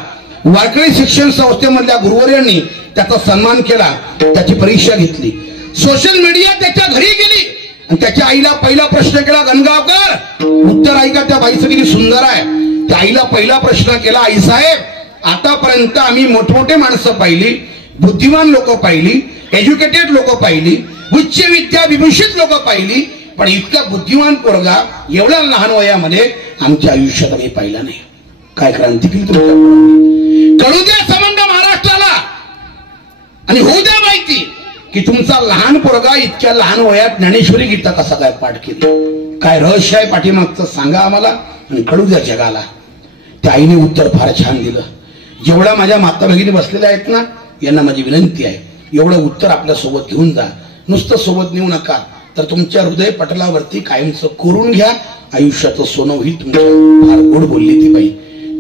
वारकरी शिक्षण संस्थेमधल्या गुरुवर्यांनी त्याचा सन्मान केला, त्याची परीक्षा घेतली. सोशल मीडिया त्याच्या घरी गेली आणि त्याच्या आईला पहिला प्रश्न केला, गणगावकर उत्तर ऐका. त्या बाईचं किती सुंदर आहे. त्या आईला पहिला प्रश्न केला, आई साहेब आतापर्यंत आम्ही मोठमोठे माणसं पाहिली, बुद्धिमान लोक पाहिली, एज्युकेटेड लोक पाहिली, उच्च विद्या विभूषित लोक पाहिली, पण इतका बुद्धिमान पोरगा एवढ्या लहान वयामध्ये आमच्या आयुष्यात आम्ही पाहिला नाही. काय क्रांती केली तुमच्या पोरांनी. कळू द्या संबंध महाराष्ट्राला आणि होऊ द्या माहिती की तुमचा लहान पोरगा इतक्या लहान वयात ज्ञानेश्वरी गीता कसा काय पाठ केली. काय रहस्य आहे पाठीमागचं सांगा आम्हाला आणि कळू द्या जगाला. त्या आईने उत्तर फार छान दिलं. जेवढ्या माझ्या माता भगिनी बसलेल्या आहेत ना, यांना माझी विनंती आहे, एवढं उत्तर आपल्या सोबत घेऊन जा. नुसतं सोबत नेऊ नका, तर तुमच्या हृदय पटलावरती कायमचं कोरून घ्या. आयुष्याचं सोनं होईल तुमच्या. फार गोड बोलली ती बाई.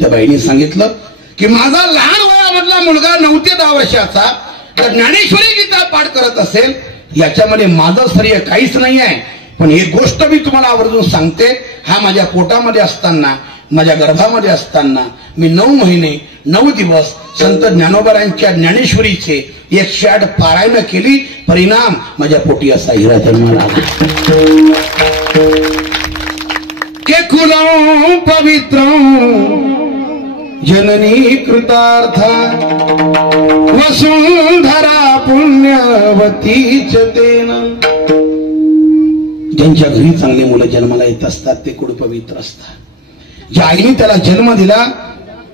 त्या बाईने सांगितलं की माझा लहान वयामधला मुलगा 9 ते 10 वर्षाचा तर ज्ञानेश्वरी गीता पाठ करत असेल, याच्यामध्ये माझं श्रेय काहीच नाही आहे. पण एक गोष्ट मी तुम्हाला आवर्जून सांगते, हा माझ्या पोटामध्ये असताना, माझ्या गर्भामध्ये असताना मी 9 महिने 9 दिवस संत ज्ञानोबरांच्या ज्ञानेश्वरीचे 108 पारायण केली. परिणाम माझ्या पोटी असा हिरा जन्माला आला. के कुलं पवित्रं जननी कृतार्था वसुंधरा पुण्यवतीच तेन. ज्यांच्या घरी चांगली मुलं जन्माला येत असतात ते कुळ पवित्र असतात. ज्या आईने त्याला जन्म दिला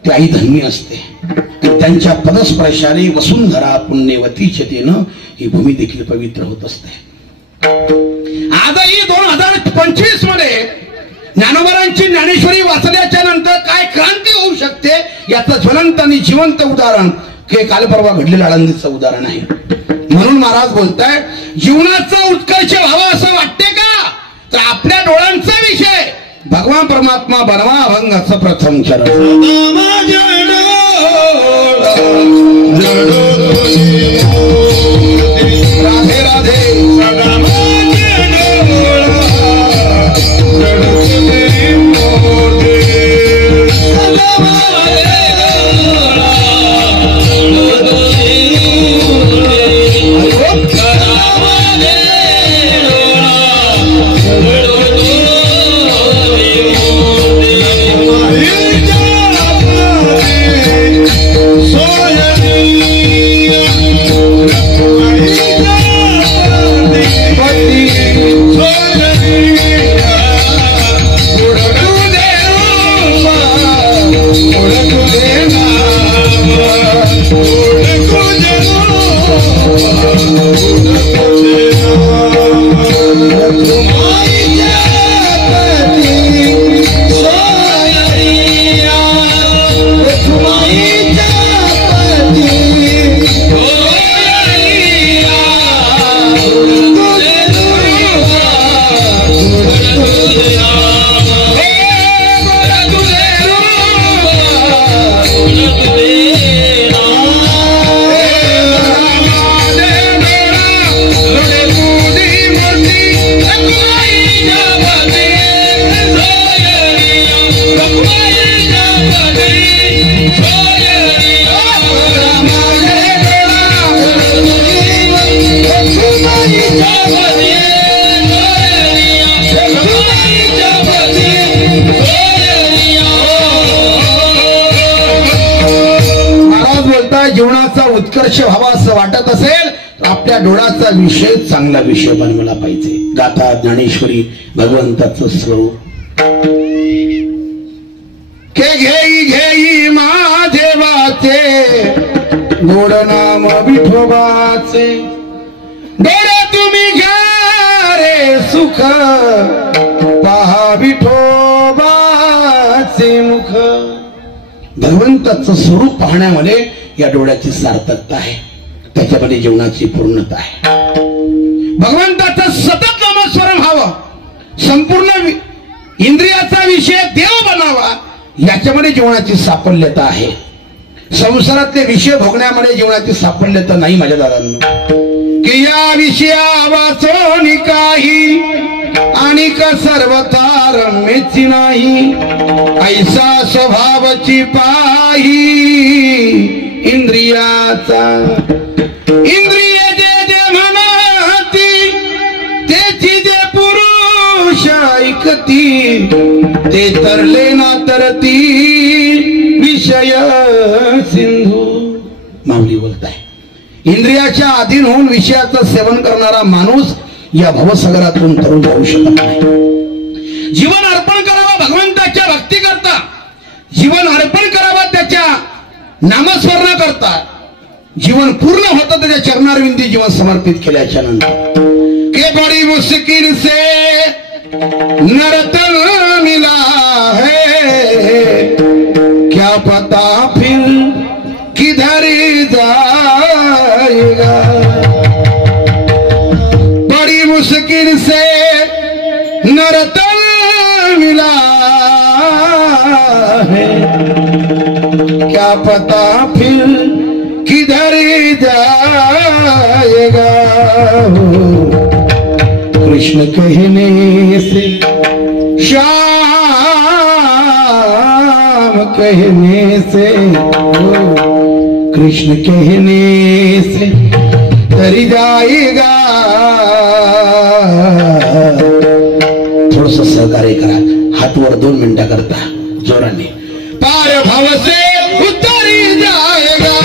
ती आई धन्य असते. त्यांच्या पदस्पर्शाने वसुंधरा पुण्यवतीच तेन ही भूमी देखील पवित्र होत असते. आजही 2025 मध्ये ज्ञानोबरांची ज्ञानेश्वरी वाचल्याच्या नंतर काय क्रांती होऊ शकते याचं ज्वलंत आणि जिवंत उदाहरण हे काल परवा घडलेलं आळंदीचं उदाहरण आहे. म्हणून महाराज बोलताय, जीवनाचा उत्कर्ष व्हावा असं वाटते का, तर आपल्या डोळ्यांचा विषय भगवान परमात्मा बनवा अभंगाचं प्रथम चरण. राधे राधे जीवनाचा उत्कर्ष व्हावा असं वाटत असेल तर आपल्या डोळ्याचा विषय चांगला विषय बनवला पाहिजे. गाथा ज्ञानेश्वरी भगवंताचं स्वरूप. के घेई घेई महादेवाचे गोड नाम विठोबाचे, डोळे तुम्ही घ्या रे सुख पहा विठोबाचे मुख. भगवंताचं स्वरूप पाहण्यामध्ये या डोळ्याची सार्थकता आहे, त्याच्यामध्ये जीवनाची पूर्णता आहे. भगवंताचं सतत नामस्मरण व्हावं, संपूर्ण इंद्रियाचा विषय देव बनावा, याच्यामध्ये जीवनाची साफल्यता आहे. संसारातले विषय भोगण्यामध्ये जीवनाची साफल्यता नाही माझ्या दादांनो. की या विषया वाचून काही आणि का सर्वथा रमेची नाही. ऐसा स्वभावाची पाही इंद्रियाचा. इंद्रिय जे जे म्हणती त्याची जे पुरुष ऐकती, ते तरले ना तरती विषय सिंधू. माऊली बोलताय, इंद्रियाच्या अधीन होऊन विषयाचं सेवन करणारा माणूस या भवसागरातून तरुण जाऊ शकत नाही. जीवन अर्पण करावं भगवंताच्या भक्ती करता, जीवन अर्पण करावं त्याच्या नामस्मरण करता. जीवन पूर्ण होतं त्याच्या चरणारविंदी जीवन समर्पित केल्याच्या नंतर. के बड़ी मुश्किल से नरतन मिला है, क्या पता फिर किधर जाएगा. बड़ी मुश्किल से नरतन मिला है, क्या पता फिर किधर जाएगा. कृष्ण कहने से श्याम कहने से, कृष्ण कहने से तर जाएगा. थोडस सहकार्य करा, हात वर 2 मिनिटा करता जोराने. पार भाव से उतरी जाएगा,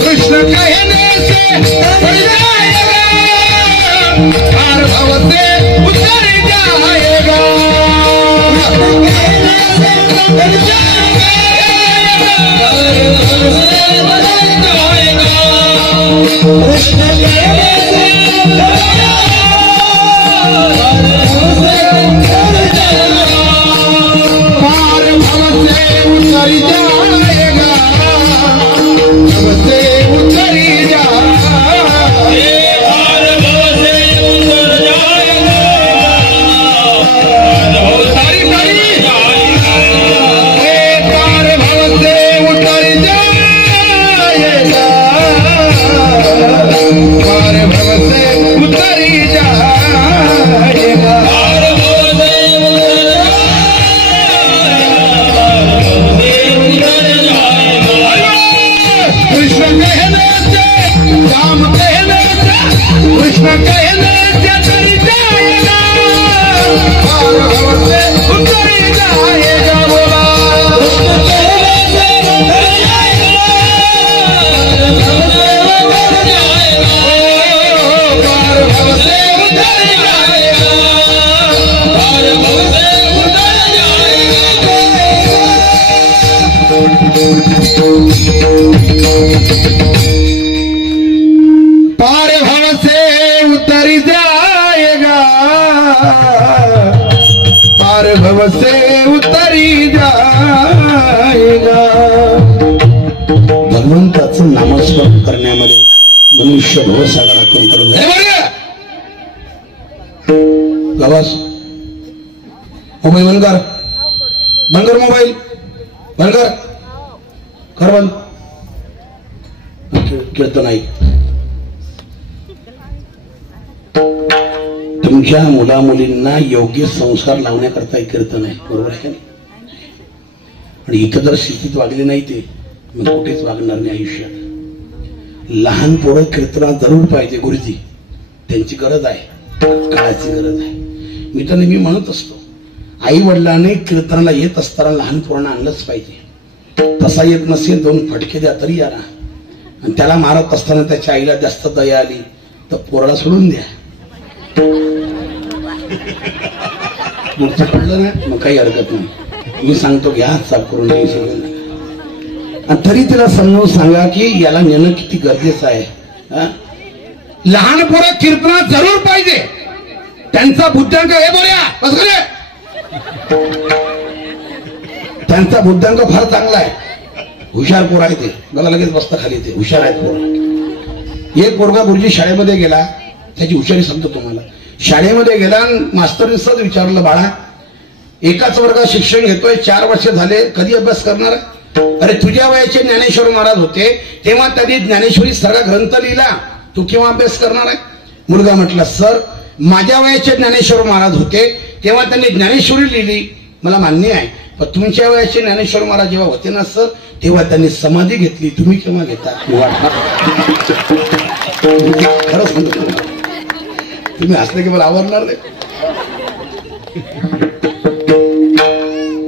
कृष्ण कहने से तर जाएगा. पार भाव से उतरी जाएगा, पार भव से उतर जाएगा, पार भव से उतरी जाएगा. भगवंताचं नामस्मरण करण्यामध्ये मनुष्य भवसागरातून तरुण गावास. मोबाईल बंद कर, बंद कर मोबाईल, बंद कर, कर बंद. कीर्तन ऐक. तुमच्या मुला मुलींना योग्य संस्कार लावण्याकरता एक कीर्तन आहे, बरोबर आहे. आणि इथं जर स्थितीत वागले नाही ते मग कुठेच वागणार नाही आयुष्यात. लहान पोरं कीर्तनात जरूर पाहिजे गुरुजी, त्यांची गरज आहे, काळाची गरज आहे. मी तर नेहमी म्हणत असतो, आई वडिलांनी कीर्तनाला येत असताना लहान पोरांना आणलंच पाहिजे. तसा येत नसेल 2 फटके द्या तरी या ना. आणि त्याला मारत असताना त्याच्या आईला जास्त दया आली तर पोराला सोडून द्या. पडलं ना मग काही हरकत नाही, मी सांगतो घ्या साफ करून नाही सगळं. आणि तरी तिला समजावून सांगा की याला नेणं किती गरजेचं आहे. लहान पोरं कीर्तनात जरूर पाहिजे. त्यांचा बुद्ध्यांक हे बोल्या बस करे, त्यांचा बुद्ध्यांक फार चांगला आहे, हुशार पोर आहे ते, मला लगेच बसता खाली ते हुशार आहेत पोर. एक पोरगा गुरुजी शाळेमध्ये गेला, त्याची हुशारी सांगतो तुम्हाला. शाळेमध्ये गेला, मास्तरने सहज विचारलं, बाळा एकाच वर्गात शिक्षण घेतोय, 4 वर्ष झाले, कधी अभ्यास करणार? अरे तुझ्या वयाचे ज्ञानेश्वर महाराज होते तेव्हा त्यांनी ज्ञानेश्वरी सारखा ग्रंथ लिहिला, तू केव्हा अभ्यास करणार आहे? मुलगा म्हटला, सर माझ्या वयाचे ज्ञानेश्वर महाराज होते तेव्हा त्यांनी ज्ञानेश्वरी लिहिली, मला मान्य आहे, पण तुमच्या वयाचे ज्ञानेश्वर महाराज जेव्हा होते ना सर तेव्हा त्यांनी समाधी घेतली, तुम्ही केव्हा घेता? खरंच म्हणतो तुम्ही हसले की मला आवडणार नाही.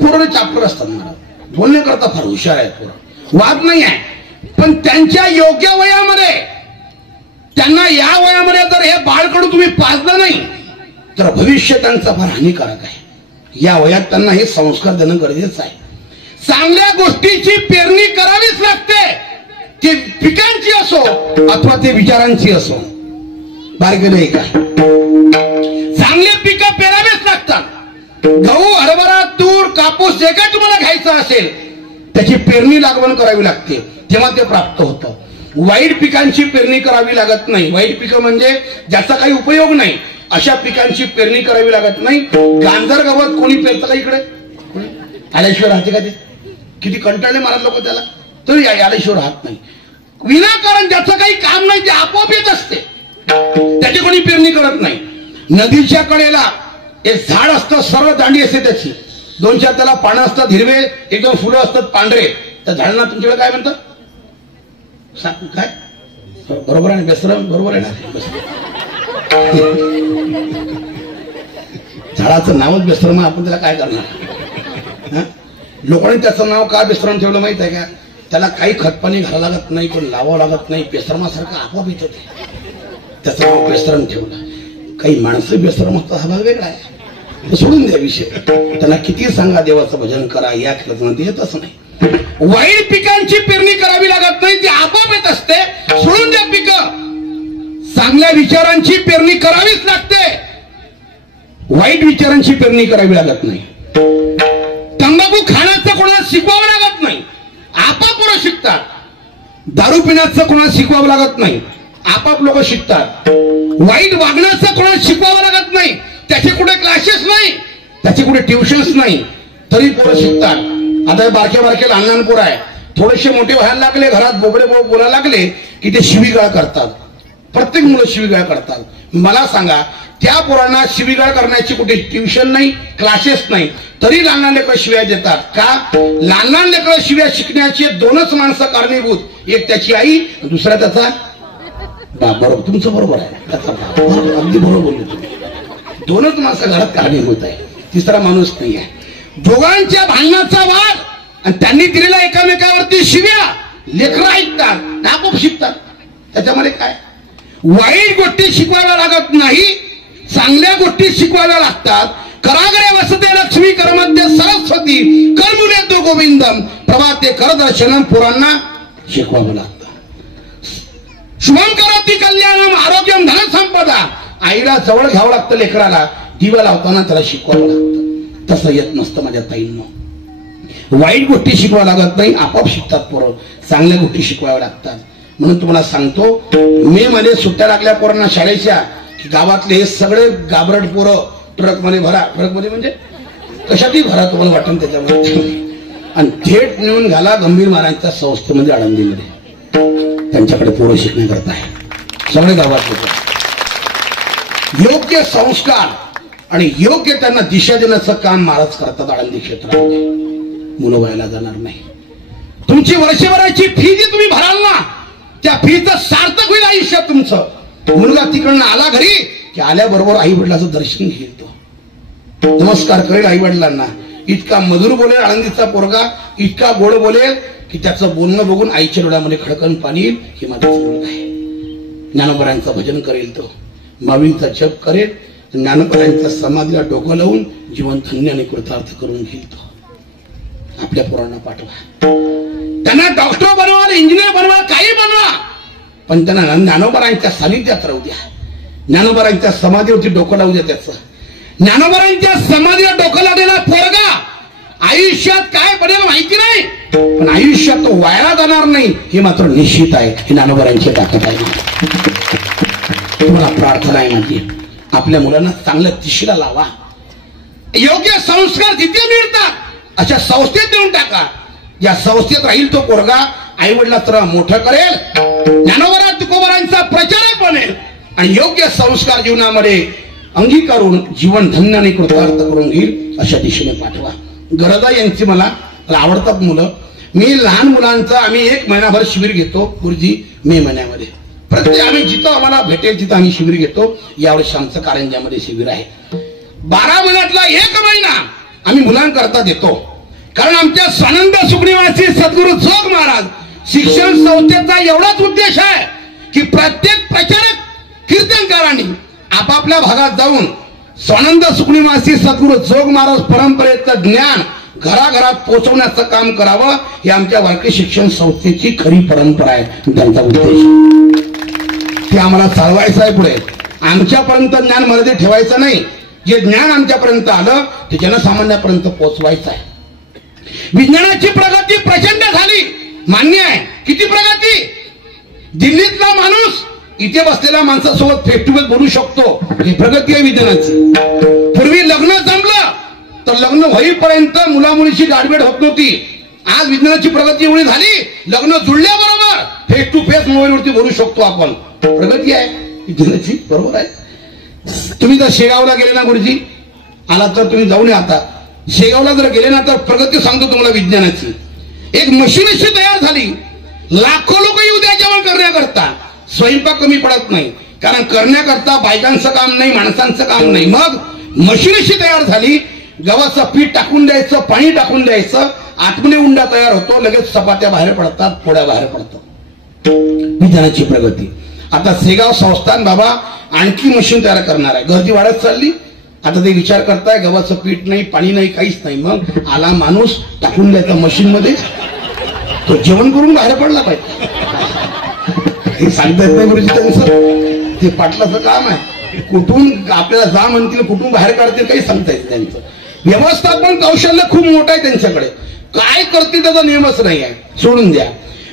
पूर्ण चाप्टर असतात महाराज, बोलण्याकरता फार हुशार आहेत, पूर्ण वाद नाही आहे, पण त्यांच्या योग्य वयामध्ये, त्यांना या वयामध्ये जर हे बाळकडू तुम्ही पाजलं नाही तर भविष्य त्यांचा फार हानिकारक आहे. या वयात त्यांना हे संस्कार देणं गरजेचं आहे. चांगल्या गोष्टीची पेरणी करावीच लागते, ती पिकांची असो अथवा ते विचारांची असो. बारके नाही का, चांगले पिकं पेरावेच लागतात. गहू, हरभरा, तूर, कापूस जे काय तुम्हाला घ्यायचं असेल त्याची पेरणी लागवण करावी लागते, तेव्हा ते प्राप्त होतं. वाईट पिकांची पेरणी करावी लागत नाही. वाईट पिकं म्हणजे ज्याचा काही उपयोग नाही अशा पिकांची पेरणी करावी लागत नाही. गांजर गवत कोणी पेरतं का इकडे? आल्याशिवाय राहते का ते? किती कंटाळले महाराज लोक त्याला, तरी आल्याशिवाय राहत नाही. विनाकारण ज्याचं काही काम नाही ते आपोआप येत असते, त्याची कोणी पेरणी करत नाही. नदीच्या कडेला एक झाड असतं, सर्व दांडी असते त्याची, 2-4 त्याला पानं असतात हिरवे, 1-2 फुलं असतात पांढरे. त्या झाडांना तुमच्याकडे काय म्हणतात? काय बरोबर आहे? बेसरम बरोबर आहे ना? झाडाचं नावच बेसरम, आपण त्याला काय करणार? लोकांनी त्याचं नाव का बेसरम ठेवलं माहित आहे का? त्याला काही खतपाणी घालावं लागत नाही, पण लावावं लागत नाही, बेसरमासारखं आपोआप येतं ते, त्याचं नाव बेसरम ठेवलं. काही माणसं बेसरम असतात हा भाग वेगळा आहे, सोडून द्या विषय. त्यांना किती सांगा देवाचं भजन करा, या खेळत ते येतच नाही. वाईट पिकांची पेरणी करावी लागत नाही, ती आपोआप येत असते, सोडून द्या पिकं. चांगल्या विचारांची पेरणी करावीच लागते, वाईट विचारांची पेरणी करावी लागत नाही. तंबाखू खाण्याचं कोणाला शिकवावं लागत नाही, आपाप पोरं शिकतात. दारू पिण्याचं कोणाला शिकवावं लागत नाही, आपाप लोक शिकतात. वाईट वागण्याचं कोणाला शिकवावं लागत नाही, त्याचे कुठे क्लासेस नाही, त्याचे कुठे ट्युशन्स नाही, तरी पोरं शिकतात. आता बारक्या बारक्या लहान लहान पोरं आहे, थोडेसे मोठे व्हायला लागले, घरात बोबडे बोलायला लागले की ते शिवीगाळ करतात. प्रत्येक मुलं शिवीगाळ करतात. मला सांगा, त्या पोरांना शिवीगाळ करण्याची कुठे ट्युशन नाही, क्लासेस नाही, तरी लहान लहान लेकरं शिव्या देतात. का? लहान लहान लेकरं शिव्या शिकण्याची 2च माणसं कारणीभूत, एक त्याची आई, दुसरा त्याचा बाप. बरोबर, तुमचं बरोबर आहे, त्याचा बाप. अगदी बरोबर बोलले तुम्ही. 2च माणसं घरात कारणीभूत आहे, तिसरा माणूस नाही आहे. दोघांच्या भांडणाचा वाद आणि त्यांनी दिलेल्या एकामेकावरती शिव्या लेकरं ऐकतात, आपोआप शिकतात. त्याच्यामध्ये काय? वाईट गोष्टी शिकवायला लागत नाही, चांगल्या गोष्टी शिकवायला लागतात. करागरे वसते लक्ष्मी करमध्ये सरस्वती कर्मुले तो गोविंदम प्रभाते करदर्शनम पोरांना शिकवावं लागतं. शुभम करोति कल्याणम आरोग्यम धन संपदा. आईला जवळ घ्यावं लागतं, लेकराला दिवा लावताना त्याला शिकवावं लागतं. तसं येत नसतं माझ्या ताईंनो. वाईट गोष्टी शिकवावं लागत नाही, आपोआप शिकतात पोरं. चांगल्या गोष्टी शिकवाव्या लागतात. म्हणून तुम्हाला सांगतो, मे मध्ये सुट्ट्या लागल्या पोरांना शाळेच्या, की गावातले हे सगळे गाबरट पोरं ट्रकमध्ये भरा. ट्रकमध्ये म्हणजे कशातही भरा तुम्हाला वाटतं त्याच्यामध्ये, आणि थेट नेऊन घाला गंभीर महाराजांच्या संस्थेमध्ये आळंदीमध्ये. त्यांच्याकडे पोरं शिकण्याकरता आहे सगळे गावातले. योग्य संस्कार आणि योग्य त्यांना दिशा देण्याचं काम महाराज करतात आळंदी क्षेत्रामध्ये. मुलं व्हायला जाणार नाही. तुमची वर्षभराची फी जी तुम्ही भराल ना, त्या फीचं सार्थक होईल आयुष्यात तुमचं. मुलगा तिकडनं आला घरी की आल्याबरोबर आई वडिलाचं दर्शन घेईल, तो नमस्कार करेल आई वडिलांना. इतका मधुर बोलेल आळंदीचा पोरगा, इतका गोड बोलेल की त्याचं बोलणं बघून आईच्या डोळ्यामध्ये खडकन पाणी येईल की माझा मुलगा आहे. ज्ञानोबरांचं भजन करेल, तो माऊलींचा जप करेल, ज्ञानोबरांच्या समाधीला डोकं लावून जीवन धन्य आणि कृतार्थ करून घेईल. तो आपल्या पोरांना पाठवा, त्यांना डॉक्टर बनवा, इंजिनियर बनवा, काही बनवा, पण त्यांना ज्ञानोबरांच्या सानिध्यात राहू द्या. ज्ञानोबारांच्या समाधीवरती डोकं लावू द्या त्याचं. ज्ञानोबारांच्या समाधीला डोकं लावलेला पोरगा आयुष्यात काय पडेल माहिती नाही, पण आयुष्यात तो वाया जाणार नाही हे मात्र निश्चित आहे. हे ज्ञानोबारांची ताकद आहे. तुम्हाला प्रार्थना आहे माझी, आपल्या मुलांना चांगलं दिशेला लावा. योग्य संस्कार जिथे मिळतात अशा संस्थेत देऊन टाका. या संस्थेत राहील तो पोरगा आई वडिलांना मोठं करेल, ज्ञानोबा तुकोबारांचा प्रचारक बनेल आणि योग्य संस्कार जीवनामध्ये अंगीकारून जीवन धन्य आणि कृतार्थ करून घेईल अशा दिशेने पाठवा. गरजा यांची मला आवडतात मुलं. मी लहान मुलांचा आम्ही 1 महिनाभर शिबिर घेतो गुरुजी. मे महिन्यामध्ये प्रत्येक आम्ही जिथं आम्हाला भेटेल तिथं आम्ही शिबिर घेतो. यावर्षी आमचं कारंजामध्ये शिबिर आहे. 12 महिन्यातला 1 महिना आम्ही मुलांकरता देतो. कारण आमच्या स्वानंद सुखनिवासी सद्गुरू जोग महाराज शिक्षण संस्थेचा एवढाच उद्देश आहे की प्रत्येक प्रचारक कीर्तनकारांनी आपापल्या भागात जाऊन स्वानंद सुखनिवासी सद्गुरू जोग महाराज परंपरेचं ज्ञान घराघरात पोहोचवण्याचं काम करावं. ही आमच्या वारकरी शिक्षण संस्थेची खरी परंपरा आहे. त्यांचा उद्देश ते आम्हाला चालवायचं आहे. पुढे आमच्यापर्यंत ज्ञान मर्यादित ठेवायचं नाही. जे ज्ञान आमच्यापर्यंत आलं ते जनसामान्यापर्यंत पोहोचवायचं आहे. विज्ञानाची प्रगती प्रचंड झाली, मान्य आहे. किती प्रगती? दिल्लीतला माणूस इथे बसलेल्या माणसासोबत फेस टू फेस बोलू शकतो. ही प्रगती आहे विज्ञानाची. पूर्वी लग्न जमलं तर लग्न होईपर्यंत मुलामुलीची गाठभेट होत नव्हती. आज विज्ञानाची प्रगती एवढी झाली, लग्न जुळल्याबरोबर फेस टू फेस मोबाईलवरती बोलू शकतो आपण. प्रगती आहे विज्ञानाची, बरोबर आहे. तुम्ही जर शेगावला गेले ना गुरुजी, आला तर तुम्ही जाऊन या. आता शेगावला जर गेले ना तर प्रगती सांगतो तुम्हाला विज्ञानाची. एक मशीन अशी तयार झाली, लाखो लोक येऊ द्या जेवण करण्याकरता. स्वयंपाक कमी पडत नाही, कारण करण्याकरता बायकांचं काम नाही, माणसांचं काम नाही. मग मशीन अशी तयार झाली, गव्हाचं पीठ टाकून द्यायचं, पाणी टाकून द्यायचं, आतमध्ये उंडा तयार होतो, लगेच चपात्या बाहेर पडतात, पोळ्या बाहेर पडतात. विज्ञानाची प्रगती. आता शेगाव संस्थान बाबा आणखी मशीन तयार करणार आहे. गर्दी वाढत चालली. आता ते विचार करताय गव्हाचं पीठ नाही, पाणी नाही, काहीच नाही. मग आला माणूस टाकून द्यायचा मशीन मध्ये, तो जेवण करून बाहेर पडला पाहिजे. हे सांगता येत नाही गुरुजी त्यांचं, ते पाटलाचं काम आहे. कुठून आपल्याला जा म्हणतील, कुठून बाहेर काढतील काही सांगता येत त्यांचं. व्यवस्थापन कौशल्य खूप मोठं आहे त्यांच्याकडे. काय करतील त्याचा नियमच नाही आहे, सोडून द्या.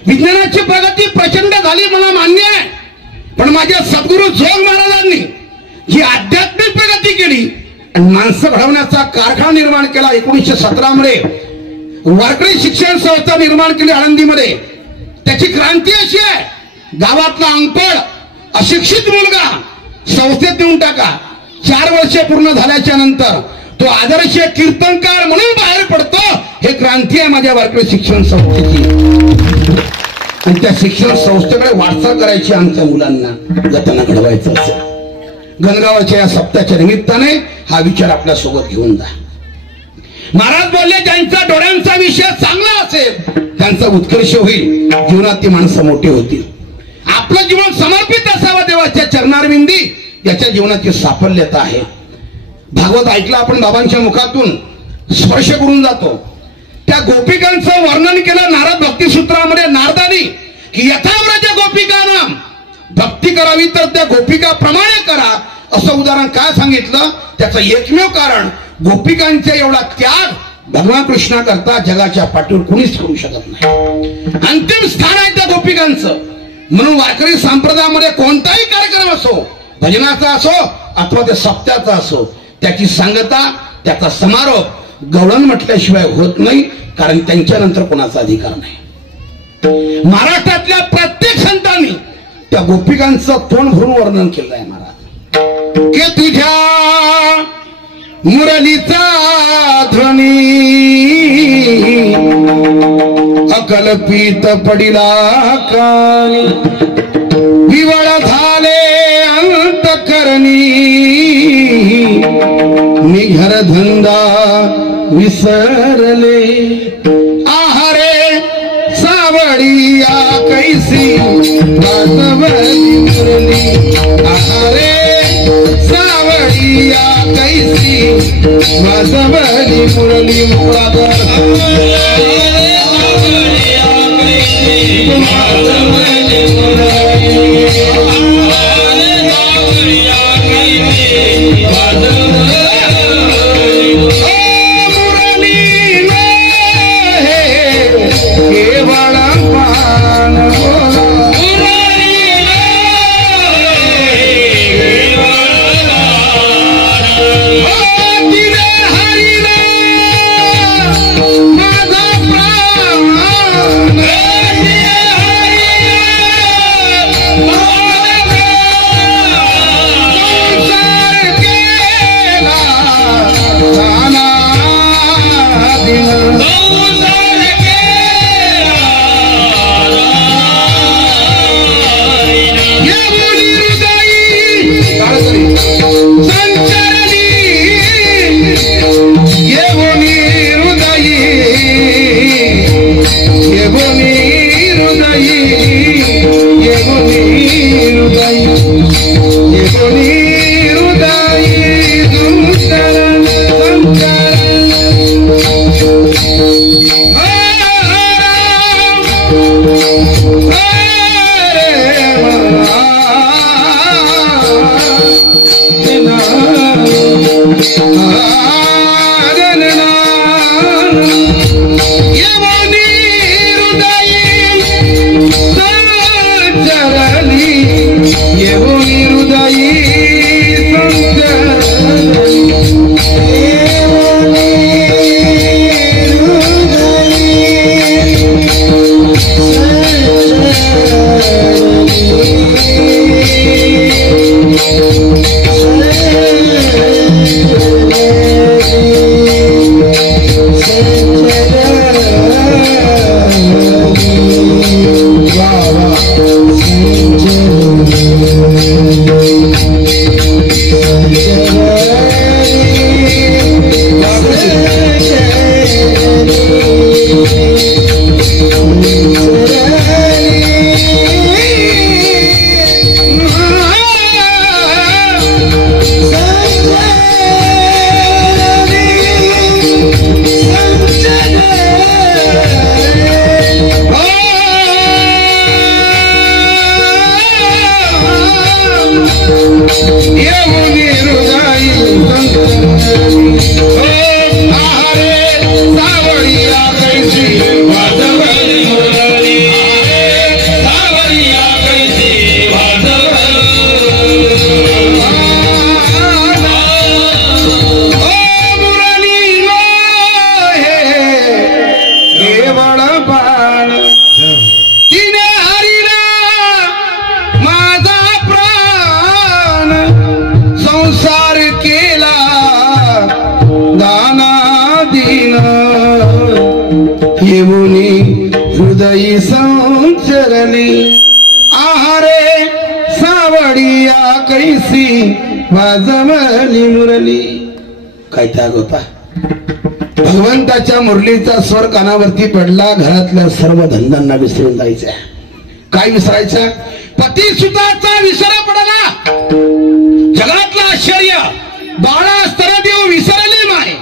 विज्ञानाची प्रगती प्रचंड झाली, मला मान्य आहे. पण माझ्या सद्गुरू जोग महाराजांनी जी आध्यात्मिक प्रगती केली आणि माणसं घडवण्याचा कारखाना निर्माण केला. 1917 मध्ये वारकरी शिक्षण संस्था निर्माण केली आळंदीमध्ये. त्याची क्रांती अशी आहे, गावातला अंगपळ अशिक्षित मुलगा संस्थेत देऊन टाका. 4 वर्षे पूर्ण झाल्याच्या नंतर तो आदर्श कीर्तनकार म्हणून बाहेर पडतो. हे क्रांती आहे माझ्या वारकरी शिक्षण संस्थेची. आणि त्या शिक्षण संस्थेकडे वाटचाल करायची आमच्या मुलांना, जर त्यांना घडवायचं असेल. गणगावाच्या या सप्ताहाच्या निमित्ताने हा विचार आपल्या सोबत घेऊन जा. महाराज बोलले, ज्यांचा डोळ्यांचा विषय चांगला असेल त्यांचा उत्कर्ष होईल, जीवनात ती माणसं मोठी होतील. आपलं जीवन समर्पित असावं देवाच्या चरणारविंदी, याच्या जीवनाची साफल्यता आहे. भागवत ऐकलं आपण बाबांच्या मुखातून, स्पर्श करून जातो. त्या गोपिकांचं वर्णन केलं नारद भक्तिसूत्रामध्ये नारदानी, की यथाव्रज गोपिकानाम, भक्ती करावी तर त्या गोपिका प्रमाणे करा, असं उदाहरण काय सांगितलं. त्याचं एकमेव कारण, गोपिकांचा एवढा त्याग भगवान कृष्णा करता जगाच्या पाठीवर कुणीच करू शकत नाही. अंतिम स्थान आहे त्या गोपिकांचं. म्हणून वारकरी संप्रदायामध्ये कोणताही कार्यक्रम असो, भजनाचा असो अथवा त्या सप्त्याचा असो, त्याची सांगता, त्याचा समारोप गवळण म्हटल्याशिवाय होत नाही. कारण त्यांच्यानंतर कोणाचा अधिकार नाही. महाराष्ट्रातल्या प्रत्येक संतांनी त्या गोपिकांचं तोंड भरून वर्णन केलं आहे महाराज. की तुझ्या मुरलीचा ध्वनी अकल्पित पडिला कानी, विवळ झाले अंतकरणी, मी घर धंदा विसरले, आहारे सावळिया कैसी वाजवली मुरली, आहारे सावळिया कैसी वाजवली मुरली. मुळात येऊनी हृदयी संचरली आहारे सावडिया कैसी वाजवली मुरली. काय त्याग होता. भगवंताच्या मुरलीचा स्वर कानावरती पडला. घरातल्या सर्व धंद्यांना विसरून जायचं. काय विसरायचं. पती सुताचा विसर पडला. जगातलं आश्चर्य बाळा स्तरदेव विसरले माय.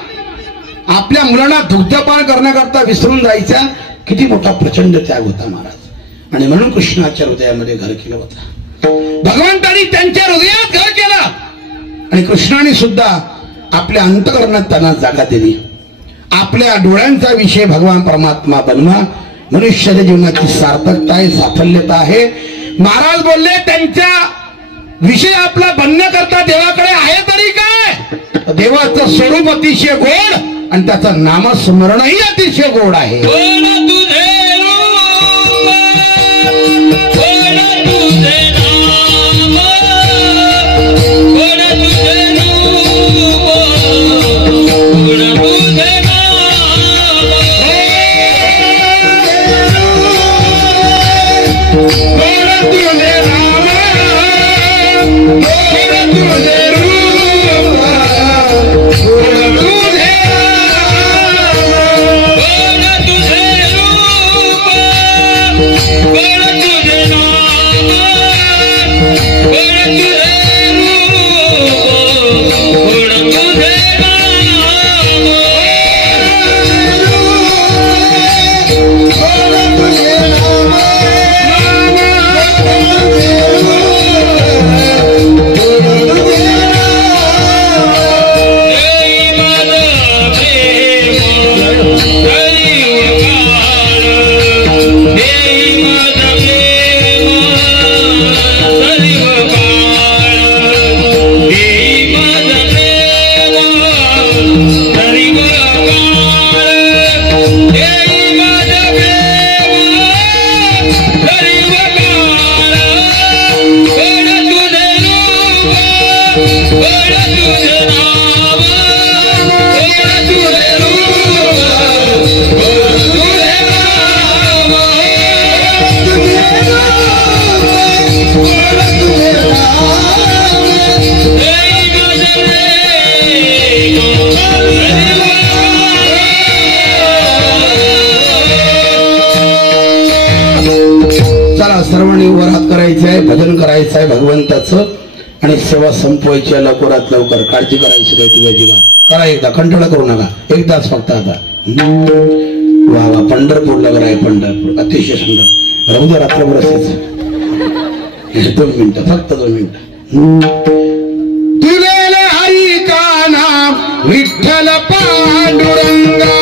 आपल्या मुलांना दुग्धपान करण्याकरता विसरून जायचा. किती मोठा प्रचंड त्याग होता महाराज. आणि म्हणून कृष्णाच्या हृदयामध्ये घर केलं होतं. भगवंतानी त्यांच्या हृदयात घर केलं. आणि कृष्णाने सुद्धा आपल्या अंतःकरणात त्यांना जागा दिली. आपल्या डोळ्यांचा विषय भगवान परमात्मा बनवा. मनुष्याच्या जीवनाची सार्थकता आहे, साफल्यता आहे. महाराज बोलले त्यांच्या विषय आपला बनण्याकरता देवाकडे आहे तरी काय. देवाचं स्वरूप अतिशय गोड आणि त्याचं नामस्मरणही अतिशय गोड आहे. सर्वांनी वर हात करायचं आहे. भजन करायचं आहे भगवंताचं आणि सेवा संपवायची आहे लवकरात लवकर. काळजी करायची नाही तुझ्या जीवात. करा एकदा, कंटाळा करू नका. एकदाच फक्त आता. वा वा. पंढरपूरला आहे. पंढरपूर अतिशय सुंदर. राहू द्या रात्रभर असेच. 2 मिनिटं फक्त 2 मिनिटं. तुले हरी का नाम विठ्ठल पांडुरंगा.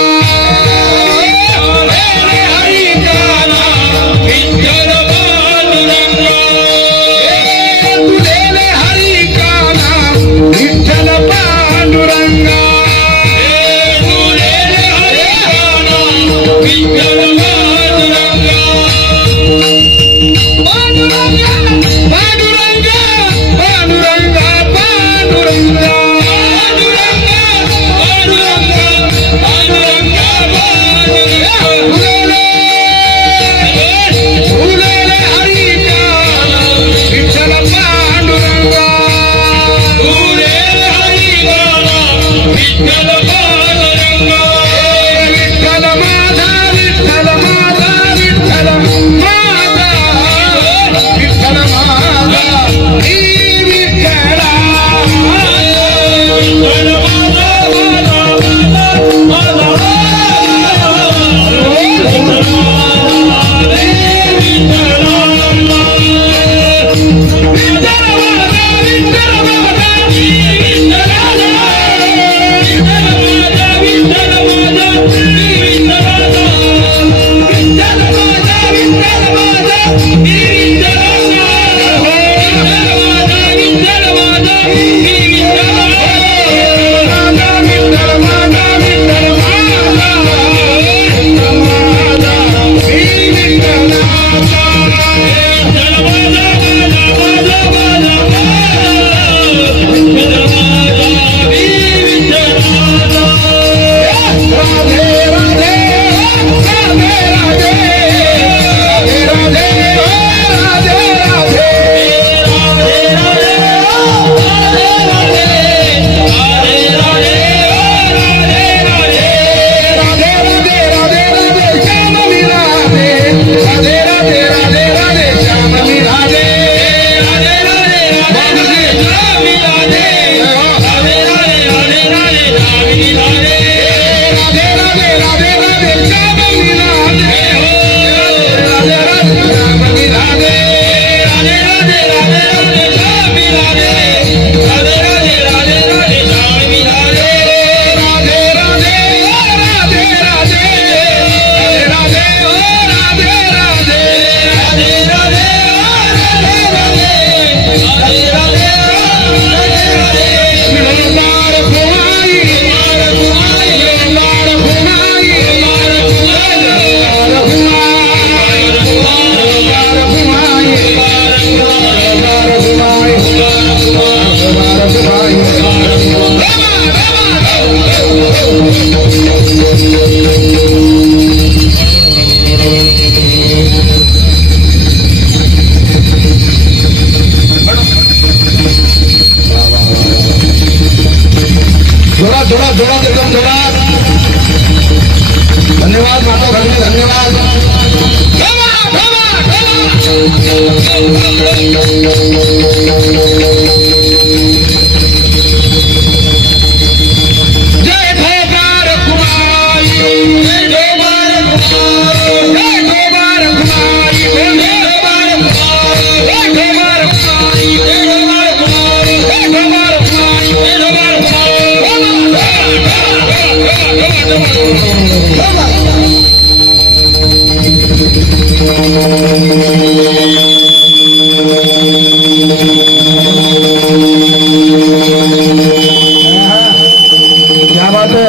क्या बात है,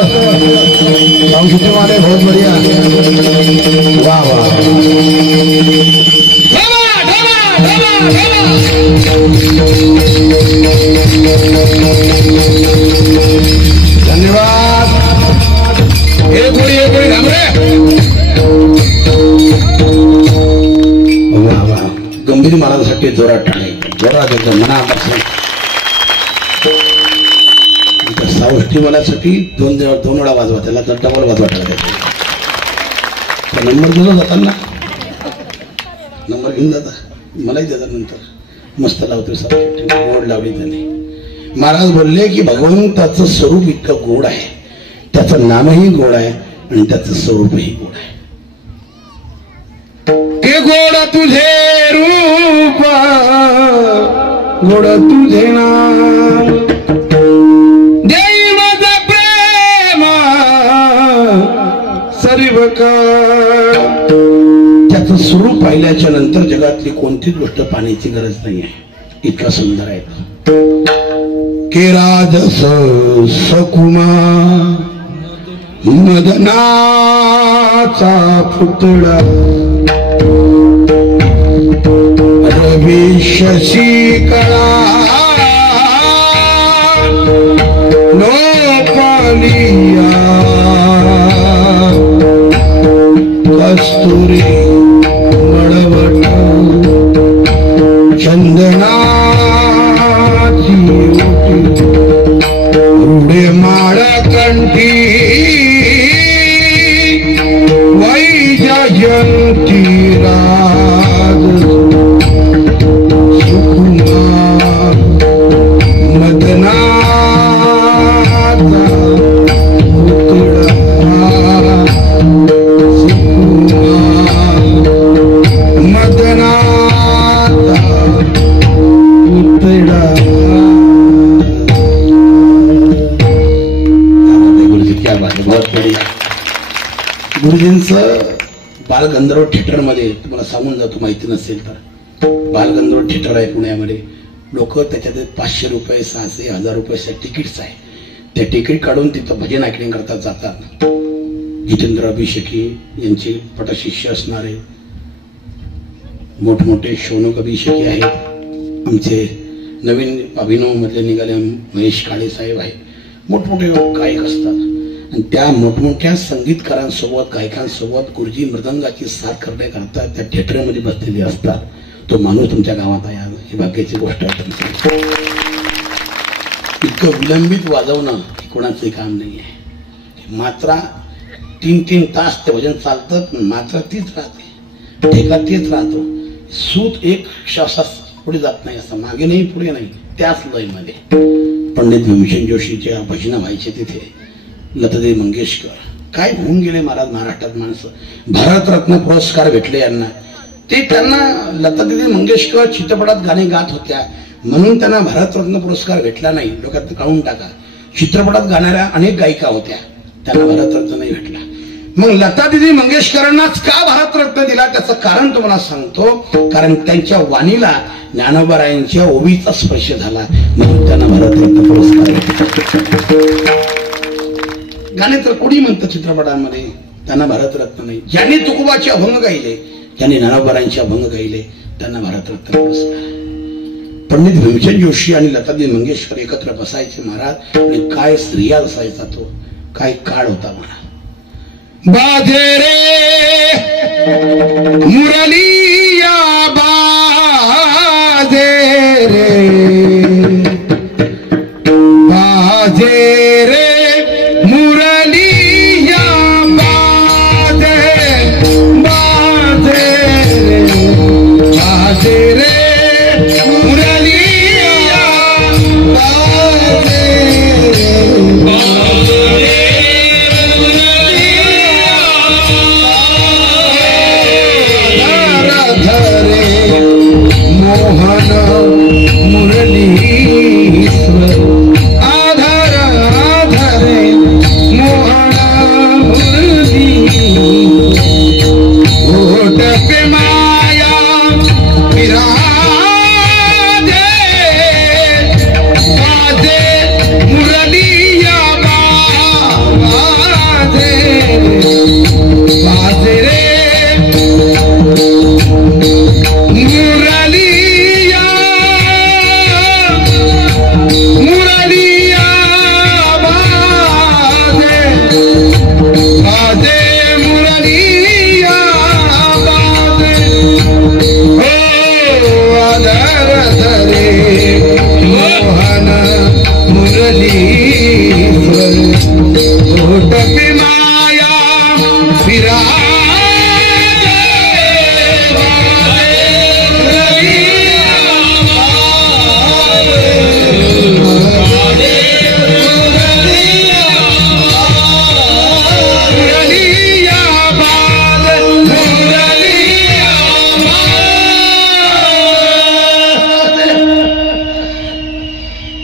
साउंड वाले बहुत बढ़िया, वाह वाह, धन्यवाद। एक गोळी घाबरे, वाह वाह, गंभीर महाराजांसाठी जोरात टाळे, जोरात एकदम मनापासून। सावष्टी मनासाठी दोन वेळा वाजवा, त्याला डबल वाजवा टाळायचा। नंबर दिला जाताना, नंबर घेऊन जाता, मलाही देतात नंतर, मस्त लावतोय सावष्टी, गोड लावली त्याने। महाराज बोलले की भगवंताचं स्वरूप इतकं गोड आहे, त्याचं नामही गोड आहे आणि त्याचं स्वरूपही गोड आहे। के गोड तुझे रूप, गोड तुझे नाम, देव प्रेम सर्वका। त्याचं स्वरूप पाहिल्याच्या नंतर जगातली कोणतीच गोष्ट पाहण्याची गरज नाही आहे, इतका सुंदर आहे तो। के राजस सकुमार मदनाचा पुतळा, रवी शशी कळा लोकलिया, कस्तुरी मळवट चंदनाची ओटी, रुडे माळ कंठी वैजयंती राज, सुकुमार मदनाचा पुतळा, सुकुमार मदनाचा पुतळा। क्या बात है, बहुत बढ़िया। गुरुजींचं बालगंधर्व थिएटर मध्ये तुम्हाला सांगून जातो, माहिती नसेल तर, बालगंधर्व थिएटर आहे पुण्यामध्ये। लोक त्याच्यात 500 रुपये 600 1000 रुपयाचे तिकीट्स आहे, ते तिकीट काढून तिथं भजन ऐकण्याकरता जातात। जितेंद्र अभिषेकी यांचे पटशिष्य असणारे मोठमोठे शौनक अभिषेकी आहेत, आमचे नवीन अभिनव मधले निघाले महेश काळे साहेब आहे, मोठमोठे गायक असतात। आणि त्या मोठमोठ्या संगीतकारांसोबत गायकांसोबत गुरुजी मृदंगाची साथ करण्याकरता त्या थिएटरमध्ये बसलेले असतात। तो माणूस तुमच्या गावात आहे, ही भाग्याची गोष्ट आहे तुमची। इतकं विलंबित वाजवणं हे कोणाचंही काम नाही आहे। मात्रा 3-3 तास ते भजन चालतं, मात्रा तीच राहते, ठेका तेच राहतो, सूत एक श्वासास पुढे जात नाही, असं मागे नाही पुढे नाही, त्याच लयमध्ये। पंडित भीमसेन जोशीच्या भजनं व्हायचे तिथे, लतादेवी मंगेशकर काय होऊन गेले महाराज महाराष्ट्रात माणसं, भारतरत्न पुरस्कार भेटले यांना। ते त्यांना लतादेवी मंगेशकर चित्रपटात गाणे गात होत्या म्हणून त्यांना भारतरत्न पुरस्कार भेटला नाही, लोकांना काढून टाका। चित्रपटात गाणाऱ्या अनेक गायिका होत्या, त्यांना भारतरत्न नाही भेटला। मग लतादेवी मंगेशकरांनाच का भारतरत्न दिला त्याचं कारण तुम्हाला सांगतो, कारण त्यांच्या वाणीला ज्ञानोबारायांच्या ओवीचा स्पर्श झाला म्हणून त्यांना भारतरत्न पुरस्कार भेटला। गाणे तर कोणी म्हणतं चित्रपटांमध्ये, त्यांना भारतरत्न नाही। ज्यांनी तुकोबाचे अभंग गायले, ज्यांनी ज्ञानोबारायांचे अभंग गायले, त्यांना भारतरत्न पुरस्कार। पंडित भीमसेन जोशी आणि लतादेवी मंगेशकर एकत्र बसायचे महाराज, आणि काय स्त्रिया असायचा तो, काय काळ होता महाराज। बाजे रे मुरलिया बाजे रे, बाजे रे मुरलिया बाजे,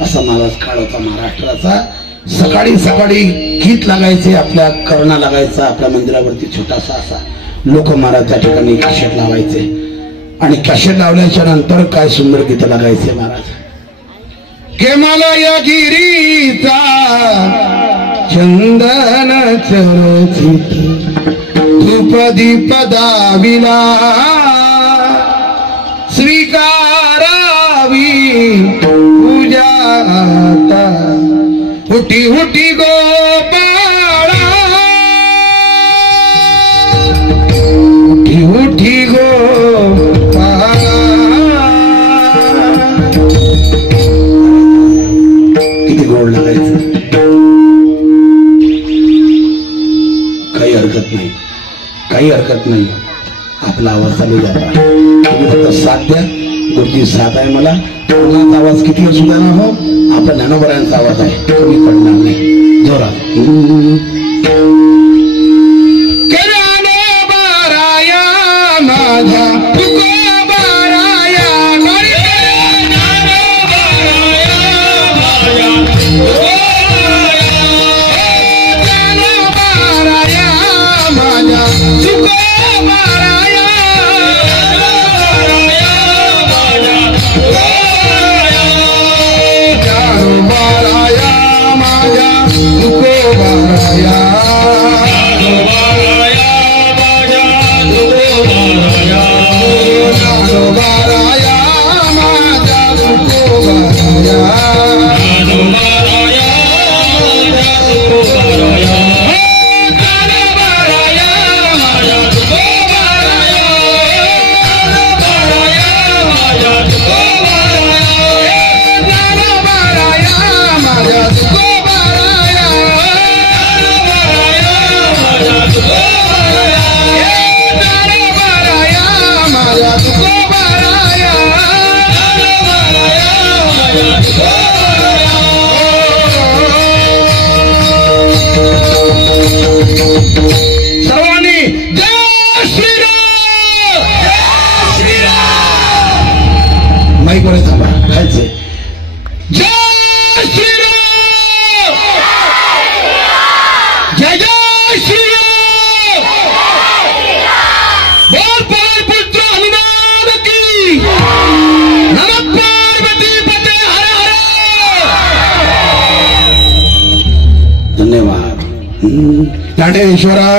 असा महाराज काळ होता महाराष्ट्राचा. सकाळी सकाळी गीत लागायचे, आपल्या करणा लागायचा आपल्या मंदिरावरती छोटासा असा. लोक महाराज त्या ठिकाणी कॅसेट लावायचे आणि कॅसेट लावल्याच्या नंतर काय सुंदर गीत लागायचे महाराज. केमलय गिरीचा चंदन चरचित धूप दीप दाविला स्वीकारावी पूजा आता हुटी हुटी गोपाळा हुटी हुटी गोपाळा. किती गोड लागायचं. काही हरकत नाही, काही हरकत नाही. आपला आवाज चालू झाला. तुम्ही फक्त साथ द्या. गुरुजी साथ आहे मला. कोणाचा आवाज किती सुद्धा ना हो, आपल्या ज्ञानोबरायांचा आवाज आहे, कमी पडणार नाही. जोरात ज्ञानोबराया माझ्या तुकोबाराया सर्वांनी जय श्रीराम. माईक वर थांबा खायचे. जय श्रीराम. जय जय श्रीराम. बोल बोल पुत्र हनुमान की. नमः पार्वती पते हर हर. धन्यवाद. दांडेश्वरा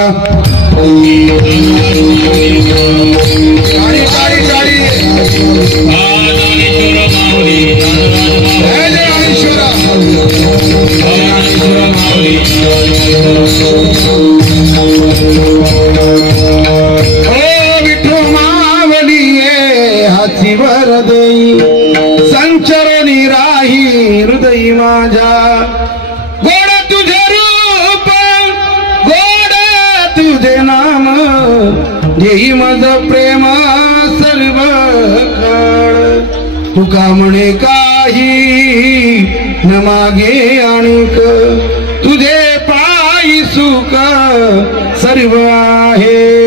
विठू मावलिये हाती वर देई संचरणी राही हृदय माझ्या. गोड तुझे रूप गोड तुझे नाम देई मज प्रेम सर्व काळ. तुका म्हणे काही न मागे आणिक तुझे पायी सुख सर्व आहे.